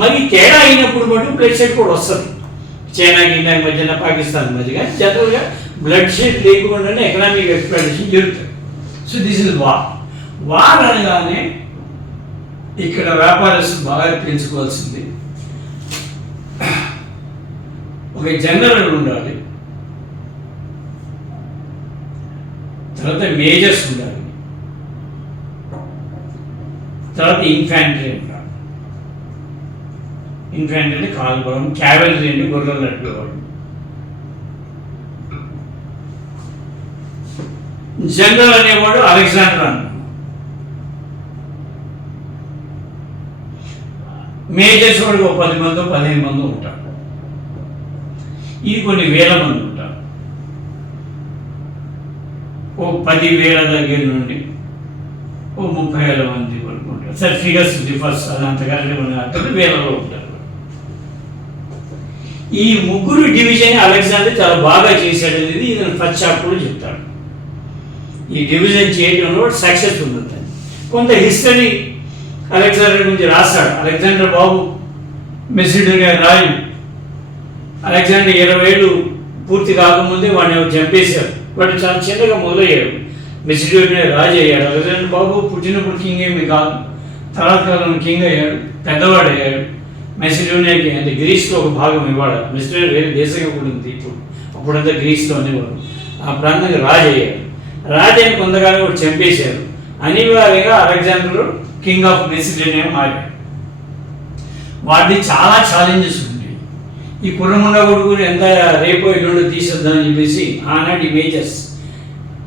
మరి తేడా అయినప్పుడు మటు బ్లడ్ షెడ్ కూడా వస్తుంది. చైనాకి ఇండియాకి మధ్యన, పాకిస్తాన్ మధ్యగా జనరల్గా బ్లడ్ షెడ్ లేకుండానే ఎకనామిక్ ఎక్స్ప్లాయిటేషన్ జరుగుతుంది. సో దిస్ ఇస్ వార్ అనగానే ఇక్కడ వ్యాపారస్తులు బాగా తెలుసుకోవాల్సింది, ఒక జనరల్ ఉండాలి, తర్వాత మేజర్స్ ఉండాలి, తర్వాత ఇన్ఫాంట్రీ ఉండాలి. ఇన్ఫాంట్రీ అంటే కాల్బలం, క్యావెలరీ అంటే గుర్రాలు నడిపేవాడు. జనరల్ అనేవాడు అలెగ్జాండర్ అన్నాడు. మేజర్స్ వాడికి ఒక 10 మందో 15 మందో ఉంటారు. ఇది కొన్ని వేల మంది ఉంటారు. ఓ 10,000 దగ్గర నుండి ఓ 30,000 మంది వరకు ఉంటారు. సరే ఫిగర్స్ డిఫర్స్, అదంతగా వేలలో ఉంటారు. ఈ ముగ్గురు డివిజన్ అలెగ్జాండర్ చాలా బాగా చేశాడు అనేది ఇతను ఫస్ట్ చాప్టర్లో చెప్తాడు. ఈ డివిజన్ చేయడంలో సక్సెస్ ఉంటుంది. కొంత హిస్టరీ అలెగ్జాండర్ గురించి రాస్తాడు. అలెగ్జాండర్ బాబు మెసిడోనియా రాజు. అలెగ్జాండర్ 20 ఏళ్ళు పూర్తి కాకముందే వాడిని చంపేశారు. వాడు చాలా చిన్నగా మొదలయ్యాడు. మెసిడోనియా రాజు అయ్యాడు. అలెగ్జాండర్ బాబు పుట్టినప్పుడు కింగ్ ఏమి కాదు, తర్వాత కాలంలో కింగ్ అయ్యాడు, పెద్దవాడు అయ్యాడు. మెసిడోనియాకి అంటే గ్రీస్లో ఒక భాగం ఇవ్వడు. మెసిడోనియా వేరే దేశంగా కూడా ఉంది ఇప్పుడు, అప్పుడంతా గ్రీస్లో అనేవాడు. ఆ ప్రాంతానికి రాజు అయ్యాడు. రాజు అయిన కొంతకాలం కూడా చంపేశారు. అనివార్యంగా అలెగ్జాండర్ కింగ్ ఆఫ్ మెసిడోనియా మారాడు. వాటిని చాలా ఛాలెంజెస్ ఉంటాయి. ఈ కుర్రముండ కొడుకుని ఎంత రేపో ఎల్లుండో తీసేద్దామని చెప్పేసి ఆనాటి మేజర్స్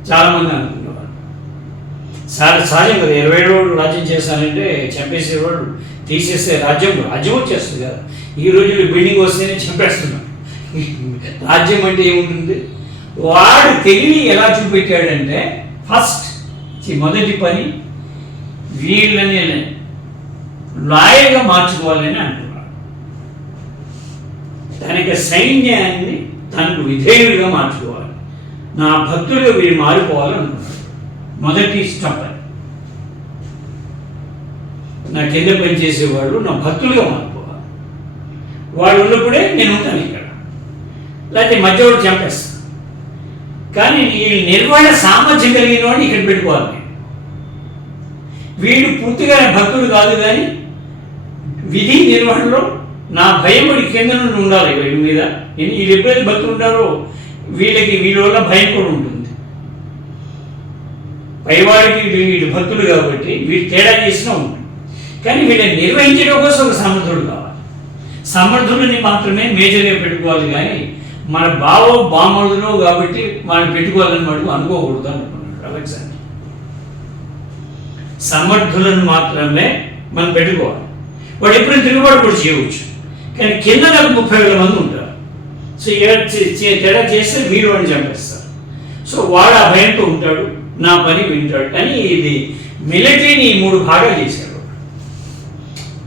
చాలామంది అనుకునేవారు. సహజం కదా, 20 రోజులు రాజ్యం చేస్తానంటే చంపేసేవాడు, తీసేస్తే రాజ్యం వచ్చేస్తుంది కదా. ఈ రోజుల్లో బిల్డింగ్ వస్తేనే చంపేస్తున్నాడు. రాజ్యం అంటే ఏముంటుంది? వాడు తెలివి ఎలా చూపెట్టాడంటే ఫస్ట్ మొదటి పని వీళ్ళని లాయర్గా మార్చుకోవాలని అంటున్నాడు. తనకి సైన్యాన్ని తనకు విధేయుడిగా మార్చుకోవాలి, నా భక్తులుగా వీళ్ళు మారిపోవాలి అనుకున్నాడు. మొదటి స్టెప్ అది. నా కింద పనిచేసేవాడు నా భక్తులుగా మారిపోవాలి. వాడు ఉన్నప్పుడే నేను ఉంటాను ఇక్కడ, లేకపోతే మధ్యవాడు చంపేస్తాను. కానీ ఈ నిర్వహణ సామర్థ్యం కలిగిన వాడిని ఇక్కడ పెట్టుకోవాలి నేను. వీడు పూర్తిగా భక్తుడు కాదు, కానీ విధి నిర్వహణలో నా భయం వాడి కింద నుండి ఉండాలి వీడి మీద. వీళ్ళు ఎప్పుడైతే భక్తులు ఉంటారో వీళ్ళ వల్ల భయం కూడా ఉంటుంది. పైవాడికి వీడు భక్తుడు కాబట్టి వీడు తేడా చేసినా ఉంటుంది. కానీ వీళ్ళని నిర్వహించడం కోసం ఒక సమర్థుడు కావాలి. సమర్థుడిని మాత్రమే మేజర్గా పెట్టుకోవాలి, కానీ మన బామరుదులో కాబట్టి మనం పెట్టుకోవాలని మటుకు అనుకోకూడదు అనుకున్నాడు అలెగ్జాండర్. సమర్థులను మాత్రమే మనం పెట్టుకోవాలి. వాడు ఎప్పుడైనా తిరుగుబాటు కూడా చేయవచ్చు, కానీ కింద నాకు 30,000 మంది ఉంటారు. సో తేడా చేస్తే వీడు వాడిని చంపేస్తారు. సో వాడు ఆ భయంతో ఉంటాడు, నా పని వింటాడు. కానీ ఇది మిలిటరీని 3 భాగాలు చేశాడు.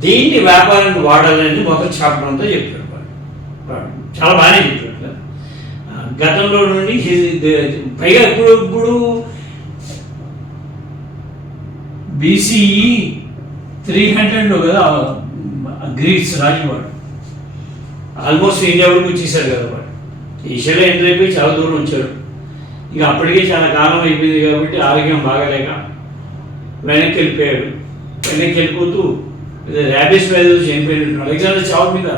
దీన్ని వ్యాపారానికి వాడాలని మొదటి చాప్టర్ అంతా చెప్పాడు వాడు. చాలా బాగానే చెప్పాడు. గతంలో నుండి పైగా ఇప్పుడు BCE 300లో కదా గ్రీస్ రాజువాడు. ఆల్మోస్ట్ ఇండియా వరకు వచ్చేసాడు కదా వాడు. ఏషియాలో ఎంటర్ అయిపోయి చాలా దూరం వచ్చాడు. ఇక అప్పటికే చాలా కాలం అయిపోయింది కాబట్టి ఆరోగ్యం బాగాలేక వెనక్కి వెళ్ళిపోయాడు. వెనక్కి వెళ్ళిపోతూ ర్యాబిస్ వ్యాధి చనిపోయినట్టు. అలెగ్జాండర్ చావు మీద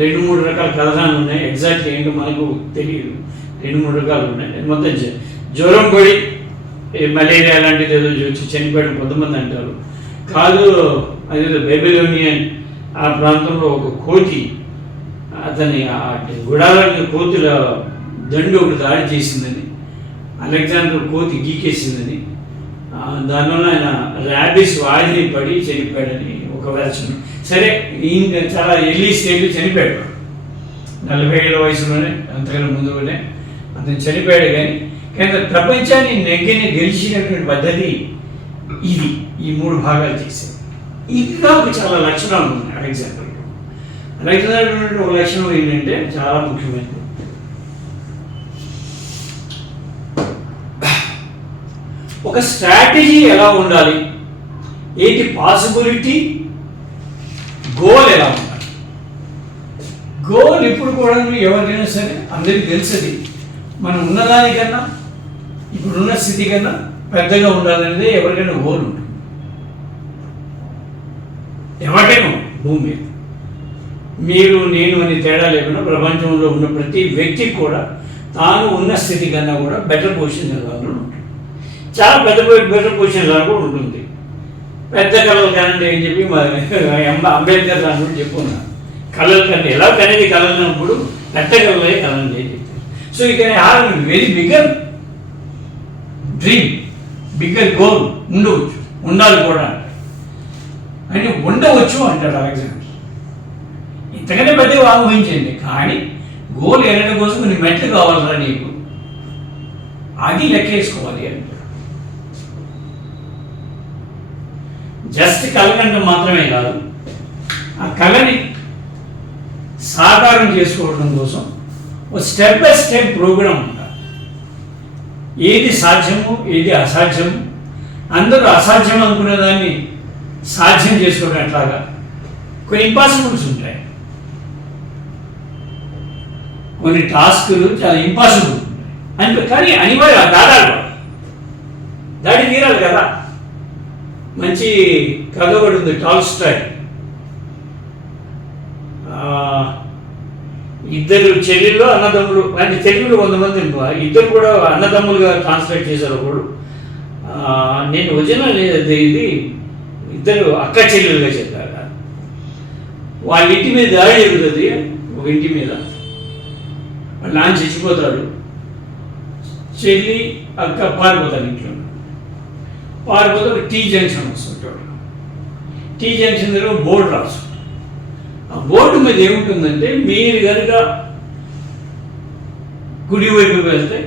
2-3 రకాల కథనాలు ఉన్నాయి. ఎగ్జాక్ట్లీ ఏంటో మనకు తెలియదు. 2-3 రకాలు ఉన్నాయి. మొత్తం జ్వరం పడి మలేరియా లాంటిది ఏదో వచ్చి చనిపోయాడు కొంతమంది అంటారు. కాదు, అదేదో బెబిలోనియన్ ఆ ప్రాంతంలో ఒక కోతి అతని గుడాలని కోతుల దండు ఒకటి దాడి చేసిందని, అలెగ్జాండర్ కోతి గీకేసిందని, దానివల్ల ఆయన ర్యాబిస్ వ్యాధిని పడి చనిపోయాడని ఒక వెర్షన్. సరే, ఈయన చాలా ఎర్లీ స్టేజ్లో చనిపోయాడు. 40 ఏళ్ళ వయసులోనే, అంతకన్నా ముందుగానే అతను చనిపోయాడు. కానీ ప్రపంచాన్ని గెలిచినటువంటి పద్ధతి ఇది. ఈ 3 భాగాలు చేసేది. ఇది నాకు చాలా లక్షణాలు ఉన్నాయి అలెగ్జాండర్. అలెగ్జాండర్ ఒక లక్షణం ఏంటంటే చాలా ముఖ్యమైనది. ఒక స్ట్రాటజీ ఎలా ఉండాలి, ఏంటి పాసిబిలిటీ, గోల్ ఎలా ఉండాలి. గోల్ ఇప్పుడు కూడా ఎవరికైనా సరే అందరికీ తెలుసది. మనం ఉన్నదానికన్నా ఇప్పుడున్న స్థితి కన్నా పెద్దగా ఉండాలనేది ఎవరికైనా గోల్ ఉంటుంది. ఎవరికైనా భూమి మీద మీరు నేను అని తేడా లేకుండా ప్రపంచంలో ఉన్న ప్రతి వ్యక్తికి కూడా తాను ఉన్న స్థితి కన్నా కూడా బెటర్ పొజిషన్ వెళ్ళాలని ఉంటుంది. చాలా బెటర్ పొజిషన్ ఎలా కూడా ఉంటుంది. పెద్ద కళలు కానండి అని చెప్పి అంబేద్కర్ దాని కూడా చెప్పుకున్నాను. కళలు కంటే ఎలా కనేది కళలన్నప్పుడు పెద్ద కళలే కళండి అని చెప్తారు. So you can have very bigger dream, bigger goal ఉండవచ్చు, ఉండాలి కూడా అంటే ఉండవచ్చు అంటాడు అలెగ్జాండర్. ఇంతకంటే పెద్దగా ఆహ్వానించండి, కానీ గోల్ ఎరగడం కోసం కొన్ని మెట్లు కావాలరా నీకు, అది లెక్కేసుకోవాలి అంటాడు. జస్ట్ కళకంటే మాత్రమే కాదు, ఆ కళని సాకారం చేసుకోవడం కోసం ఒక స్టెప్ బై స్టెప్ ప్రోగ్రాం ఉండాలి. ఏది సాధ్యము, ఏది అసాధ్యము, అందరూ అసాధ్యం అనుకునే దాన్ని సాధ్యం చేసుకోవడం ఎట్లాగా. కొన్ని ఇంపాసిబుల్స్ ఉంటాయి, కొన్ని టాస్కులు చాలా ఇంపాసిబుల్ ఉంటాయి అంటే, కానీ అనివార్య దాదాపు దాడి తీరాలి కదా. మంచి కథ ఒకటి ఉంది, టాల్స్టాయ్. ఇద్దరు చెల్లెళ్ళు అన్నదమ్ములు, అంటే తెలుగులో కొంతమంది ఇద్దరు కూడా అన్నదమ్ములుగా ట్రాన్స్లేట్ చేశారు. ఒకడు నేను ఒరిజినల్ ఇది ఇద్దరు అక్క చెల్లెలుగా చెప్పారు. వాళ్ళ ఇంటి మీద దాడి జరుగుతుంది, ఒక ఇంటి మీద. వాళ్ళ నాన్న చచ్చిపోతాడు, చెల్లి అక్క పారిపోతాడు ఇంట్లో. పారిపోతే ఒక టీ జంక్షన్ వస్తుంటాడు. టీ జంక్షన్ దగ్గర బోర్డు రాసు. ఆ బోర్డు మీద ఏముంటుందంటే, మీరు కనుక కుడి వైపు వెళ్తే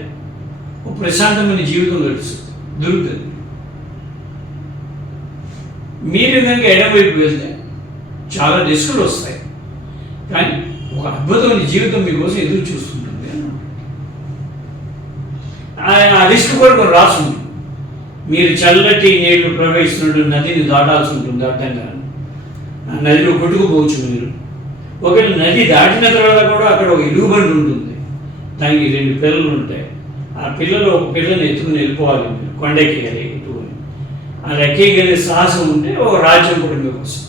ఒక ప్రశాంతమైన జీవితం దొరుకుతుంది. మీరు కనుక ఎడమవైపు వెళ్తే చాలా రిస్కులు వస్తాయి, కానీ ఒక అద్భుతమైన జీవితం మీకోసం ఎదురు చూస్తుంటుంది. ఆ రిస్క్ కూడా కొన్ని రాస్తుంది. మీరు చల్లటి నీళ్లు ప్రవహిస్తున్నట్టు నదిని దాటాల్సి ఉంటుంది. అడ్డంగా నదిలో కొట్టుకుపోవచ్చు మీరు. ఒకవేళ నది దాటిన తర్వాత కూడా అక్కడ ఒక ఎలుగుబండి ఉంటుంది, దానికి 2 పిల్లలు ఉంటాయి. ఆ పిల్లలు ఒక పిల్లని ఎత్తుకుని వెళ్ళిపోవాలి, కొండెక్కేయాలి ఎత్తుకొని. అది ఎక్కేయగలిగే సాహసం ఉంటే ఒక రాజ్యం కూడా మీకు వస్తుంది.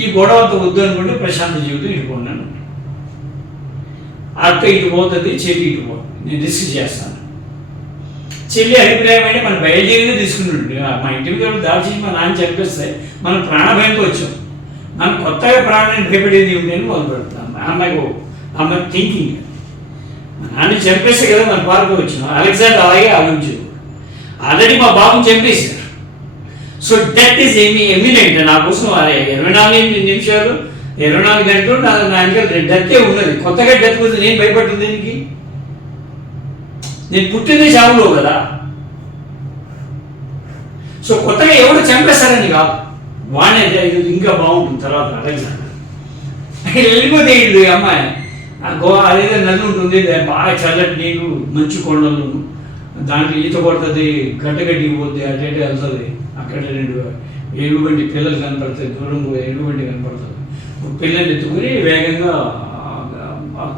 ఈ గొడవతో వద్దు అనుకుంటే ప్రశాంత జీవితం ఇటుకున్నాను. అక్క ఇటు పోతుంది, చెల్లి ఇటు పోతుంది. నేను రిస్క్ చేస్తాను. చెల్లి అభిప్రాయం అంటే మన బయలుదేరిగా తీసుకుంటుంటే, మా ఇంటి మీద దాల్చి మా నాన్న చెప్పేస్తే మనం ప్రాణభయంతో వచ్చాం. మనం కొత్తగా ప్రాణాన్ని భయపడేది ఏమిటి అని మొదలు పెడతాం. అమ్మాయి థింకింగ్. మా నాన్న చంపేస్తే కదా మన పార్కు వచ్చినాం. అలెగ్జాండర్ అలాగే ఆలోచించారు. ఆల్రెడీ మా బాబుని చంపేశారు. So death is eminent. నా కోసం 24 నిమిషాలు 24 గంటలు నా వెనకాల డెత్తే ఉన్నది. కొత్తగా డెత్ పోతే నేను భయపడుతుంది దీనికి. నేను పుట్టింది చావులో కదా. సో కొత్తగా ఎవరు చంపేస్తారని కాదు, వాడే ఇంకా బాగుంటుంది తర్వాత. అలెగ్జాండర్ వెళ్ళిపోతే ఇది అమ్మాయి అదేదో నది ఉంటుంది, బాగా చల్లటి నీళ్ళు, మంచు కొండలు, దాంట్లో ఈత కొడుతుంది, గడ్డగడ్డి పోతుంది, అటే వెళ్తుంది. అక్కడ 2 ఎలుగుబంటి పిల్లలు కనపడతాయి, దూరం ఎలుగుబంటి కనపడుతుంది. పిల్లల్ని ఎత్తుకుని వేగంగా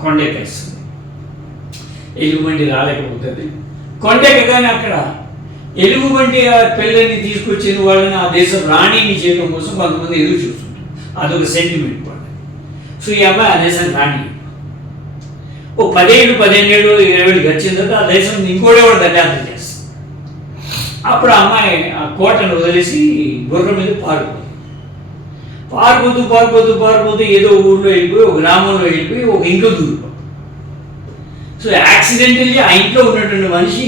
కొండెక్కేస్తుంది. ఎలుగుబంటి రాలేకపోతుంది. కొండెక్కగానే అక్కడ ఎలుగుబంటి ఆ పిల్లల్ని తీసుకొచ్చిన వాళ్ళని ఆ దేశం రాణిని చేయడం కోసం కొంతమంది ఎదురు చూస్తుంటారు. అదొక సెంటిమెంట్ వాళ్ళ. సో ఈ అబ్బాయి ఆ దేశం రాణి. ఓ 10 ఏళ్ళు 15 ఏళ్ళు 20 ఏళ్ళు వచ్చిన తర్వాత ఆ దేశం ఇంకోటే కూడా దర్యాప్తు చేస్తుంది. అప్పుడు ఆ అమ్మాయి ఆ కోటను వదిలేసి గుర్ర మీద పారిపోతూ ఏదో ఊళ్ళో వెళ్ళిపోయి, ఒక గ్రామంలో వెళ్ళిపోయి, ఒక ఇంట్లో దూరిపోతుంది. సో యాక్సిడెంటల్లీ ఆ ఇంట్లో ఉన్నటువంటి మనిషి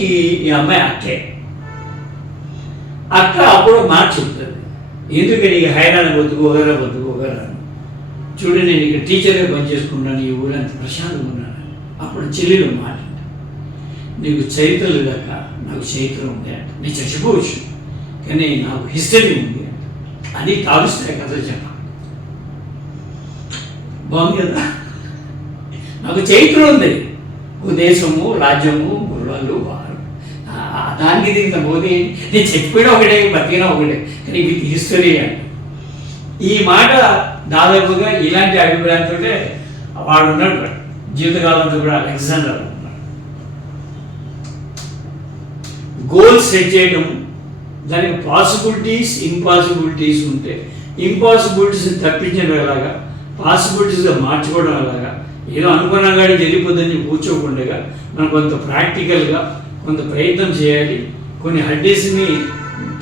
ఈ అమ్మాయి అక్కే. అక్క అప్పుడు మాట చెప్తుంది, ఎందుకని ఇక హైరాణ బతుకోగరా చూడు, నేను ఇక్కడ టీచర్గా పనిచేసుకున్నాను, ఈ ఊరంతా ప్రశాంతంగా ఉన్నాను. అప్పుడు చెల్లెలు మాట, నీకు చరిత్రలు లేక నాకు చరిత్ర ఉంది అంట. నేను చచ్చిపోవచ్చు, కానీ నాకు హిస్టరీ ఉంది అంట. అని టాల్స్టాయ్ కథ చెప్పాలి. బాగుంది కదా. నాకు చరిత్ర ఉంది, ఒక దేశము, రాజ్యము, గుర్రాలు, వారు. దానికి దీనికి పోతే నేను చెప్పినా ఒకటే, బతికినా ఒకటే, కానీ విత్ హిస్టరీ అంట. ఈ మాట దాదాపుగా ఇలాంటి అభిప్రాయంతో వాడు ఉన్నాడు. జీవితకాలంతో కూడా అలెగ్జాండర్ ఉన్నాడు. గోల్స్ సెట్ చేయడం, దానికి పాసిబిలిటీస్ ఇంపాసిబిలిటీస్ ఉంటే ఇంపాసిబిలిటీస్ని తప్పించడం ఎలాగా, పాసిబిలిటీస్గా మార్చుకోవడం ఎలాగా, ఏదో అనుకున్నా కానీ జరిగిపోద్దని కూర్చోకుండా మనం కొంత ప్రాక్టికల్గా కొంత ప్రయత్నం చేయాలి, కొన్ని అడ్డీస్ని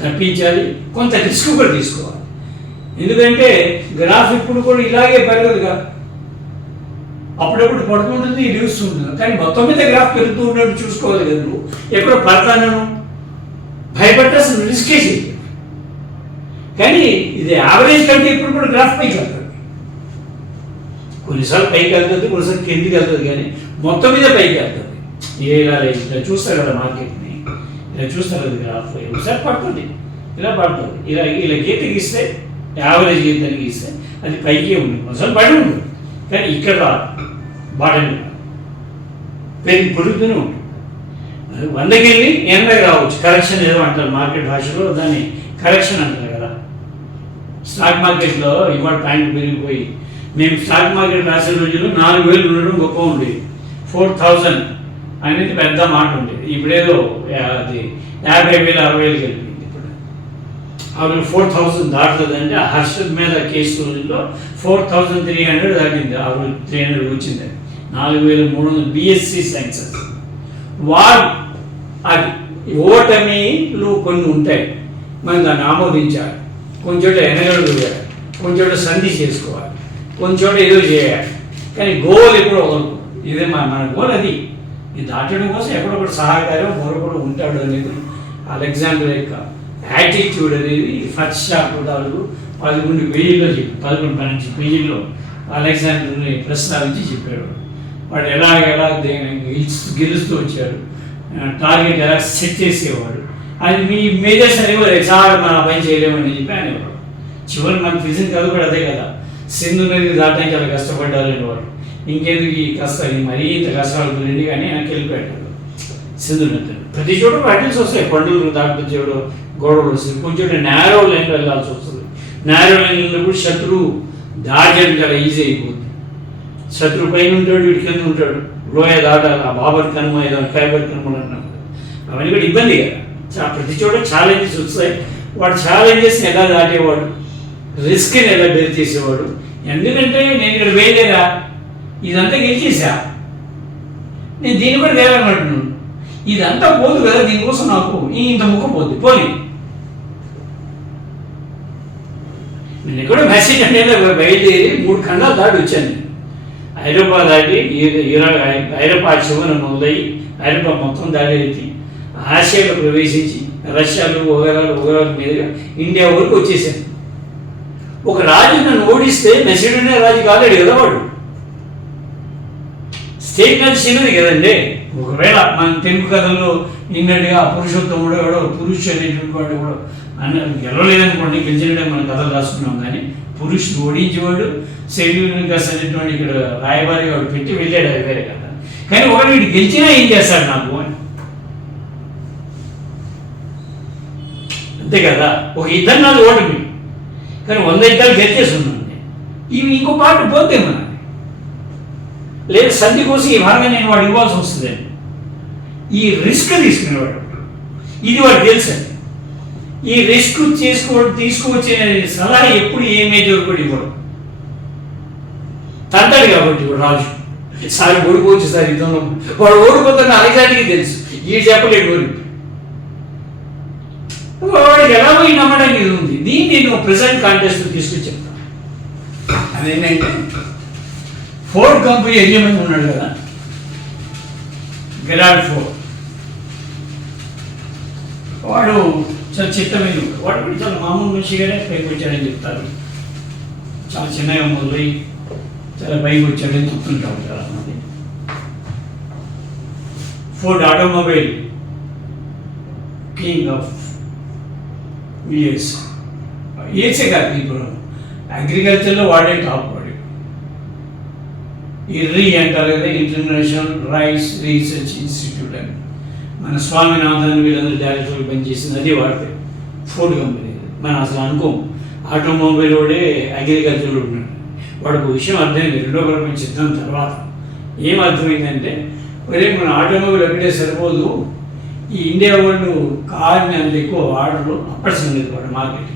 తప్పించాలి, కొంత రిస్క్ కూడా తీసుకోవాలి. ఎందుకంటే గ్రాఫ్ ఇప్పుడు కూడా ఇలాగే పెరగదుగా, అప్పుడప్పుడు పడుతుంటుంది, నిలుస్తుంది. కానీ మొత్తం మీద గ్రాఫ్ పెరుగుతూ ఉన్నట్టు చూసుకోవాలి కదా. నువ్వు ఎక్కడో పడతాను భయపడాల్సిన రిస్కే చేయాలి. కానీ ఇది యావరేజ్ కంటే ఇప్పుడు కూడా గ్రాఫ్ పైకి వెళ్తుంది. కొన్నిసార్లు పైకి వెళ్తుంది, కొన్నిసార్లు కిందికి వెళ్తుంది, కానీ మొత్తం మీద పైకి వెళ్తుంది. ఇలా చూస్తారు కదా మార్కెట్ని, ఇలా చూస్తారు కదా గ్రాఫ్. ఒకసారి పడుతుంది, ఇలా పడుతుంది, ఇలా గీత గీస్తే, యావరేజ్ గీతని గీస్తే అది పైకే ఉంది, ఒకసారి పడి ఉంటుంది. కానీ ఇక్కడ బాటం పెరుగుతూనే ఉంటుంది. 100కి వెళ్ళి 80 రావచ్చు. కరెక్షన్ ఏదో అంటారు మార్కెట్ భాషలో, దాన్ని కరెక్షన్ అంటారు కదా. స్టాక్ మార్కెట్లో ఇవాళ పాయింట్ పెరిగిపోయి, మేము స్టాక్ మార్కెట్ రాసే రోజుల్లో 4000 ఉండడం గొప్ప ఉండేది. 4000 అనేది పెద్ద మాట ఉండేది. ఇప్పుడేదో అది 50,000 60,000 కలిపింది. ఇప్పుడు అప్పుడు 4,000 దాటుతుందంటే హర్షద్ మీద కేసులో 4,300 దాటింది. అప్పుడు 300 వచ్చింది. 4,300 BSc సైన్సెస్. వారు అది ఓటమిలు కొన్ని ఉంటాయి, మనం దాన్ని ఆమోదించాలి. కొంచెం ఎనగడు వేయాలి, కొంచెం సంధి చేసుకోవాలి, కొంచెం ఏదో చేయాలి. కానీ గోల్ ఎప్పుడు వదలకూడదు. ఇదే మన గోల్. అది ఇది దాటడం కోసం ఎక్కడొకటి సహాయకారం మరొకడు ఉంటాడు అనేది అలెగ్జాండర్ యొక్క యాటిట్యూడ్ అనేది ఫస్ట్ చాప్టర్ 11 పేజీల్లో చెప్పి 11-12 పేజీల్లో అలెగ్జాండర్ని ప్రస్తావించి చెప్పాడు. వాడు ఎలా గెలుస్తూ వచ్చాడు, టార్గెట్ ఎలా సెట్ చేసేవాడు. అది మీ మేజర్స్ అనేవారు చాలా మన పని చేయలేమని చెప్పి అనేవాడు. చివరి మన ఫిజిన్ కదా కూడా అదే కదా, సింధు నది దాటడానికి చాలా కష్టపడ్డారు అనేవాడు. ఇంకెందుకు ఈ కష్టాలు, మరీ ఇంత కష్టాలు గురించి కానీ ఆయనకి వెళ్ళిపోయాడు సింధు నది. ప్రతి చోట బ్యాటిల్స్ వస్తాయి, పండుగలు దాటి చేయడం, గొడవలు వస్తాయి. కొంచెం నేరో లైన్లో వెళ్ళాల్సి వస్తుంది. నేరో లైన్లో కూడా శత్రువు దాటడం చాలా ఈజీ అయిపోతుంది. శత్రువు పైన ఉంటాడు, వీడి కింద ఉంటాడు. లోయ దాటాలి, ఆ బాబర్ కనుమ ఏదో ఖైబర్ కనుమలు అన్నాం. అవన్నీ కూడా ఇబ్బంది కదా. ప్రతి చోట ఛాలెంజెస్ వస్తాయి. వాడు ఛాలెంజెస్ని ఎలా దాటేవాడు, రిస్క్ని ఎలా బేర్ చేసేవాడు. ఎందుకంటే నేను ఇక్కడ వేయలేరా, ఇదంతా గెలిచేసా, నేను దీన్ని కూడా వేయాలన్నట్టు. ఇదంతా పోదు కదా, దీనికోసం నాకు ఇంత ముఖం పోద్ది పోనీ. నేను ఎక్కడో మెసేజ్ అంటే బయలుదేరి 3 ఖండాలు దాటి వచ్చాను. నేను ఐరోపా దాటి ఐరోపా చివర మొదలయ్యి ఐరోపా మొత్తం దాటి ఆసియాలో ప్రవేశించి రష్యాలు ఉగరాల మీదుగా ఇండియా వరకు వచ్చేసాను. ఒక రాజు నన్ను ఓడిస్తే మెసిడోనియా రాజు కాలేడు కదా, వాడు స్టేట్ మీద చిన్నది కదండి. ఒకవేళ మన తెలుగు కథల్లో నిన్నట్టుగా పురుషోత్తముడు ఎవడో పురుషు అనేటువంటి వాడు కూడా అన్న గెలవలేదనుకోండి, గెలిచినట్టే మన కథలు రాసుకున్నాం. కానీ పురుషుడు ఓడించేవాడు సెల్యూనికస్ అనేటువంటి ఇక్కడ రాయబారి వాడు పెట్టి వెళ్ళాడు, అది వేరే కథ. కానీ ఒకటి వీడు గెలిచినా ఏం చేస్తాడు నాకు అని, అంతే కదా. ఒక యుద్ధం నాది ఓటమి, కానీ 100 యుద్ధాలు గెలిచేస్తున్నాను. ఇవి ఇంకో పాట పోతే మన లేదు సంధి కోసం ఈ భాగంగా నేను వాడు ఇవ్వాల్సి వస్తుంది. ఈ రిస్క్ తీసుకునేవాడు, ఇది వాడు తెలుసండి. ఈ రిస్క్ తీసుకువచ్చే సలహా ఎప్పుడు ఏ మేజర్ కూడా ఇవ్వడు. తంటాడు కాబట్టి రాజు సారి ఓడిపోవచ్చు సార్ యుద్ధంలో, వాడు ఓడిపోతున్న అలెగ్జాండర్కి తెలుసు, ఈ చెప్పలేడు ఓడి. వాడికి ఎలా పోయి నమ్మడానికి ఇది ఉంది. దీన్ని నేను ప్రెసెంట్ కాంటెస్ట్ తీసుకొచ్చి చెప్తాను. అదేంటంటే ఫోర్డ్ కంపెనీ యజమాని ఉన్నాడు కదా, గెరాల్డ్ ఫోర్డ్. వాడు చాలా చిత్తమైన వాడు కూడా చాలా మామూలు మనిషిగానే పైకి వచ్చాడని చెప్తారు. చాలా చిన్నగా మొదలై చాలా పైకి వచ్చాడని చెప్తుంటారు చాలామంది. Ford automobile king of USA కాదు, ఇప్పుడు అగ్రికల్చర్లో వాడే టాప్ వాడు. IRRI అంటారు కదా, ఇంటర్నేషనల్ రైస్ రీసెర్చ్ ఇన్స్టిట్యూట్ అని. మన స్వామినాథన్ వీళ్ళందరూ డైరెక్టర్లు పనిచేసింది అది వాడితే ఫోర్డ్ కంపెనీ. మనం అసలు అనుకోము ఆటోమొబైల్ వాడే అగ్రికల్చర్లో ఉన్నాడు. వాడికి విషయం అర్థమైంది రెండో ప్రపంచ యుద్ధం తర్వాత. ఏం అర్థమైందంటే, ఒరే మన ఆటోమొబైల్ ఒకటే సరిపోదు, ఈ ఇండియా వాళ్ళు కార్ని అంత ఎక్కువ వాడరు. అప్పటి సంగతి వాడు మార్కెట్.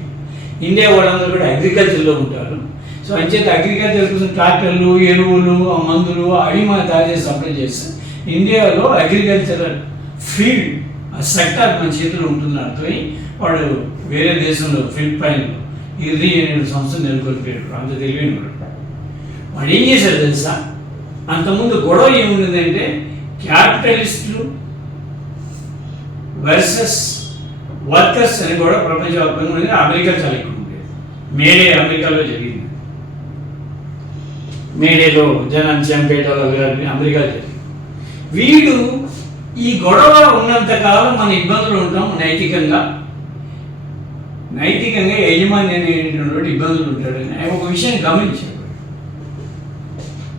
ఇండియా వాళ్ళందరూ కూడా అగ్రికల్చర్లో ఉంటారు. సో అంచేత అగ్రికల్చర్ కోసం ట్రాక్టర్లు, ఎరువులు, మందులు అవి మనం తయారు చేసి సప్లై చేస్తాం. ఇండియాలో అగ్రికల్చరల్ ఫీల్డ్ సెక్టర్ మన చేతిలో ఉంటుందని అర్థమై వాడు వేరే దేశంలో ఫిలిప్పైన్లో IRRI అనే సంస్థ నెలకొల్పాడు. అంత తెలియని వాడు ఏం చేశారు తెలుసా, అంతకుముందు గొడవ ఏముందంటే క్యాపిటలిస్టులు వర్సెస్ వర్కర్స్ అని కూడా ప్రపంచవ్యాప్తంగా ఉండేది. అమెరికా చాలా ఎక్కువ ఉండేది. మేడే అమెరికాలో జరిగింది. మేడేలో జనాన్ని చంపేయటం అమెరికా జరిగింది. వీడు ఈ గొడవ ఉన్నంతకాలం మన ఇబ్బందులు ఉంటాం. నైతికంగా యజమాని అనేటువంటి ఇబ్బందులు ఉంటాడని ఆయన ఒక విషయాన్ని గమనించాడు.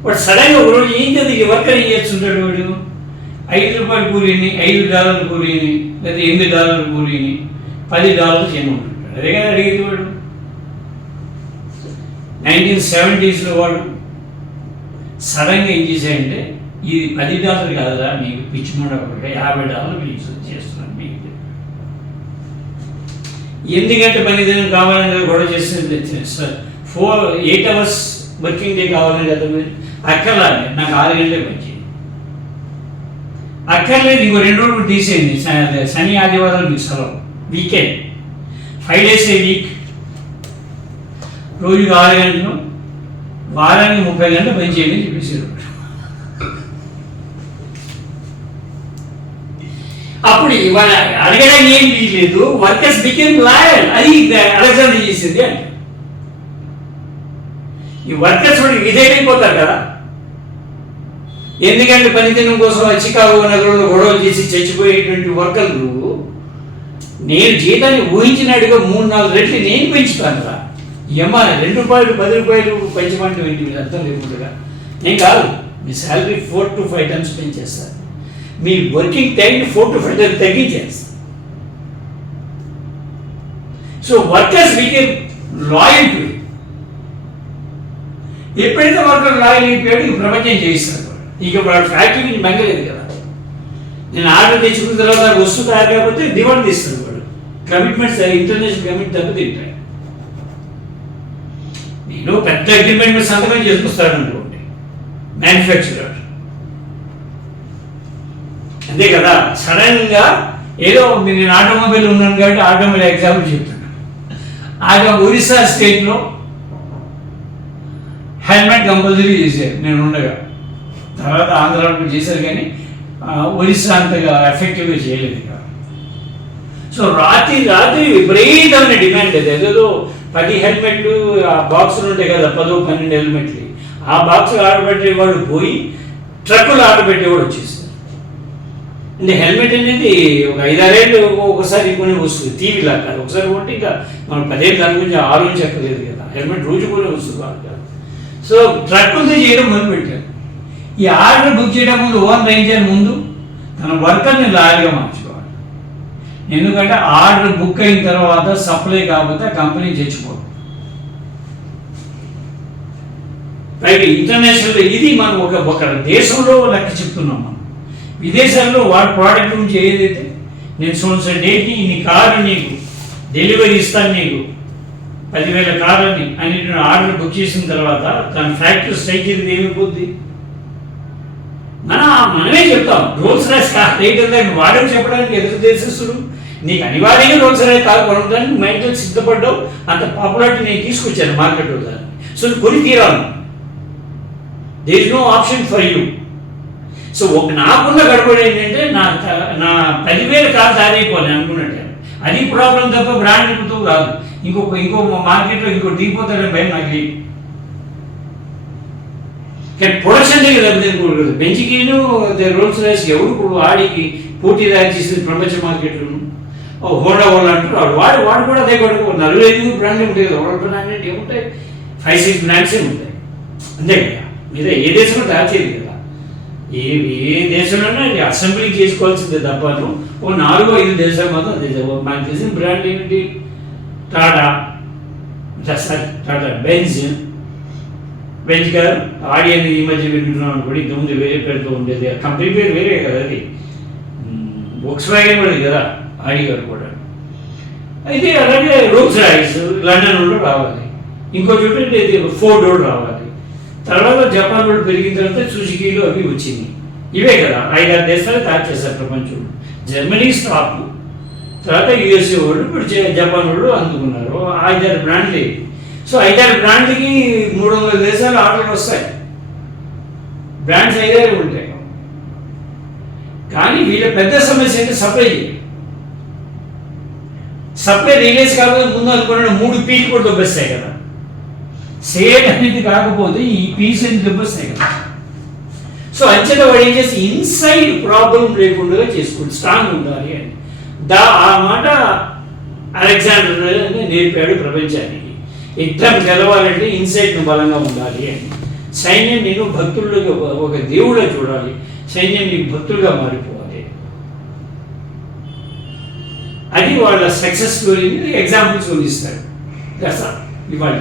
వాడు సడన్గా ఒక రోజు ఏం చదివి వర్కర్ ఏం చేస్తుంటాడు, వాడు $5 కూలీని, $5 కూలీని, లేదా $8 కూలీని $10 చేయమంటుంటాడు. అదే కదా అడిగేది వాడు. 1970s వాడు సడన్గా ఏం చేశాడంటే ఇది $10 కాదురా మీకు పిచ్చి మూడొకటి $50 మీకు చేస్తున్నాను మీకు. ఎందుకంటే పనిదినం కావాలని కదా గొడవ చేస్తే సార్ 8 hours వర్కింగ్ డే కావాలని కదా మీరు అక్కర్లాగే నాకు 6 గంటలే పనిచేయండి అక్కర్లేదు. ఇంకో 2 రోజులు తీసేయండి, శని ఆదివారాలు మీకు సెలవు, వీకెండ్ 5 days ఏ వీక్, రోజుకి 6 గంటలు, వారానికి 30 గంటలు పనిచేయండి అని చెప్పేసి అప్పుడు ఇవాళ అడగడానికి ఏం లేదు. వర్కర్స్ బికెమ్ లాయల్, అది అలెగ్జాండర్ చేసింది అంటే ఈ వర్కర్స్ కూడా విధేయులైపోతారు కదా. ఎందుకంటే పనిదినం కోసం చికాగో నగరంలో గొడవలు చేసి చచ్చిపోయేటువంటి వర్కర్లు నేను జీతాన్ని ఊహించినట్టుగా 3-4 రెట్లు నేను పెంచుతాను రా. ఏమా $2 $10 పెంచమంటే ఏంటి మీరు అర్థం లేకుండా నేను కాదు. మీ శాలరీ 4 to 5 times పెంచేస్తారు, మీ వర్కింగ్ టైం 4 to 5 times తగ్గించేస్తారు. So workers became loyal to. ఎప్పుడైతే వర్కర్ లాయల్ అయిపోయాడు ఇక ప్రపంచం చేయిస్తాడు. ఇక వాడు ఫ్యాక్టరీని మెంగలేదు కదా. నేను ఆర్డర్ తెచ్చుకున్న తర్వాత వస్తువు తయారు కాకపోతే డిమాండ్ తీస్తాడు వాడు. కమిట్మెంట్స్ ఇంటర్నేషనల్ కమిట్మెంట్ దెబ్బతింటాయి. నేను పెద్ద అగ్రిమెంట్ మీద సంతకం చేసుకొస్తాడు అనుకోండి మ్యానుఫ్యాక్చరర్, అంతే కదా. సడన్గా ఏదో నేను ఆటోమొబైల్ ఉన్నాను కాబట్టి ఆటోమొబైల్ ఎగ్జాంపుల్ చెప్తున్నాను. ఒరిస్సా స్టేట్లో హెల్మెట్ కంపల్సరీ చేశారు నేను ఉండగా. తర్వాత ఆంధ్రాలో చేశారు కానీ ఒరిస్సా అంతగా ఎఫెక్టివ్గా చేయలేదు ఇక. సో రాత్రి విపరీతమైన డిమాండ్ అది. ఏదో 10 హెల్మెట్లు ఆ బాక్సులు ఉంటాయి కదా, 10-12 హెల్మెట్లు. ఆ బాక్స్ ఆర్డర్ పెట్టేవాడు పోయి ట్రక్కులు ఆర్డర్ పెట్టేవాడు వచ్చేసారు. అంటే హెల్మెట్ అనేది ఒక 5-6 ఏళ్ళు ఒకసారి కొని వస్తుంది, టీవీలా కాదు. ఒకసారి కొంటే ఇంకా మనం 10 ఏళ్ళు దాని గురించి ఆలోచించక్కర్లేదు కదా. హెల్మెట్ రోజు కొని వస్తుంది కాదు. సో ట్రక్కులతో చేయడం మొదలుపెట్టారు. ఈ ఆర్డర్ బుక్ చేయడం ముందు ఓనర్ ఏం చేయాలి, ముందు తన వర్కర్ని లాయల్గా మార్చుకోవాలి. ఎందుకంటే ఆర్డర్ బుక్ అయిన తర్వాత సప్లై కాకపోతే కంపెనీ చచ్చిపోతుంది. పైగా ఇంటర్నేషనల్ ఇది మనం ఒక దేశంలో లెక్క చెప్తున్నాం. మనం విదేశాల్లో వాడి ప్రోడక్ట్ నుంచి ఏదైతే నేను సోన్సర్ డేట్ని నీ కారు నీకు డెలివరీ ఇస్తాను, నీకు 10,000 కార్లని అని ఆర్డర్ బుక్ చేసిన తర్వాత తన ఫ్యాక్టరీ స్ట్రైక్ చేసి ఏమైపోద్ది. మనమే చెప్తాం రోల్స్ రాయిస్ రేట్ ఎంత వాడని చెప్పడానికి ఎదురు దేశస్తుడు నీకు అనివార్యంగా రోల్స్ రాయిస్ కారు కొనడానికి మైండ్ సిద్ధపడ్డావు. అంత పాపులారిటీ నేను తీసుకొచ్చాను మార్కెట్ దాన్ని. సో కొని తీరాను. There is no option for you. So నాకున్న గడపడి ఏంటంటే నా 10,000 కారు తయారైపోవాలి అనుకున్నట్టు. అది ప్రాబ్లం తప్ప బ్రాండ్ రాదు. ఇంకో మార్కెట్లో ఇంకో దిగిపోతాడని భయం నాకు లేదు. కానీ ప్రొడక్షన్ దగ్గర దెబ్బతినకూడదు. బెంచ్కిను రోల్స్ రాయిస్ ఎవరు ఆడికి పోటీ తయారు చేసింది ప్రపంచ మార్కెట్లో. హోండా వాళ్ళు అంటారు వాడు కూడా అదే కొడుకు 4-5 బ్రాండ్లు ఉంటాయి కదా. వాళ్ళ బ్రాండ్ అంటే ఏముంటాయి, 5-6 బ్రాండ్సే ఉంటాయి అంతే కదా. మీద ఏ దేశంలో తయారు చేయదు కదా. ఏ దేశంలోనే అసెంబ్లీ చేసుకోవాల్సిందే తప్పను. 4-5 దేశాలు మాత్రం అదే. మనకు తెలిసిన బ్రాండ్ ఏమిటి, టాటా బెంజ్ గారు ఆడి అనేది ఈ మధ్య వింటున్నాం అనుకోండి. ఇంతకుముందు వేరే పేరుతో ఉండేది, కంపెనీ పేరు వేరే కదా. అది వోక్స్ వ్యాగన్ కూడా కదా ఆడి గారు కూడా. అయితే అలాగే రోల్స్ రాయిస్ లండన్లో రావాలి, ఇంకో చోట ఫోర్డ్ కూడా రావాలి. తర్వాత జపాన్ వాళ్ళు పెరిగిన తర్వాత సుజుకీలు అవి వచ్చింది. ఇవే కదా 5-6 దేశాలు తయారు చేస్తారు ప్రపంచంలో. జర్మనీ స్టాప్, తర్వాత యూఎస్ఏ వాళ్ళు, ఇప్పుడు జపాన్ వాళ్ళు అందుకున్నారు. 5-6 బ్రాండ్లు. సో 5-6 బ్రాండ్లకి 300 దేశాలు ఆర్డర్లు వస్తాయి. బ్రాండ్స్ 5-6 ఉంటాయి. కానీ వీళ్ళ పెద్ద సమస్య అంటే సప్లై రిలీజ్ కాకపోతే ముందు అనుకున్న 3 పీలు కూడా దెబ్బస్తాయి కదా. సేల్ అనేది కాకపోతే ఈ పీస్ అనేది దెబ్బస్తాయి కదా. సో అంచెగా వాడు ఏం చేసి ఇన్సైడ్ ప్రాబ్లం లేకుండా చేసుకోండి, స్ట్రాంగ్ ఉండాలి అని. ఆ మాట అలెగ్జాండర్ నేర్పాడు ప్రపంచానికి. యుద్ధం గెలవాలంటే ఇన్సైడ్ బలంగా ఉండాలి అని. సైన్యం నేను భక్తులుగా ఒక దేవుళ్ళ చూడాలి, సైన్యం నీకు భక్తులుగా మారిపోవాలి. అది వాళ్ళ సక్సెస్ స్టోరీని ఎగ్జాంపుల్స్ ఇస్తాడు. ఇవాళ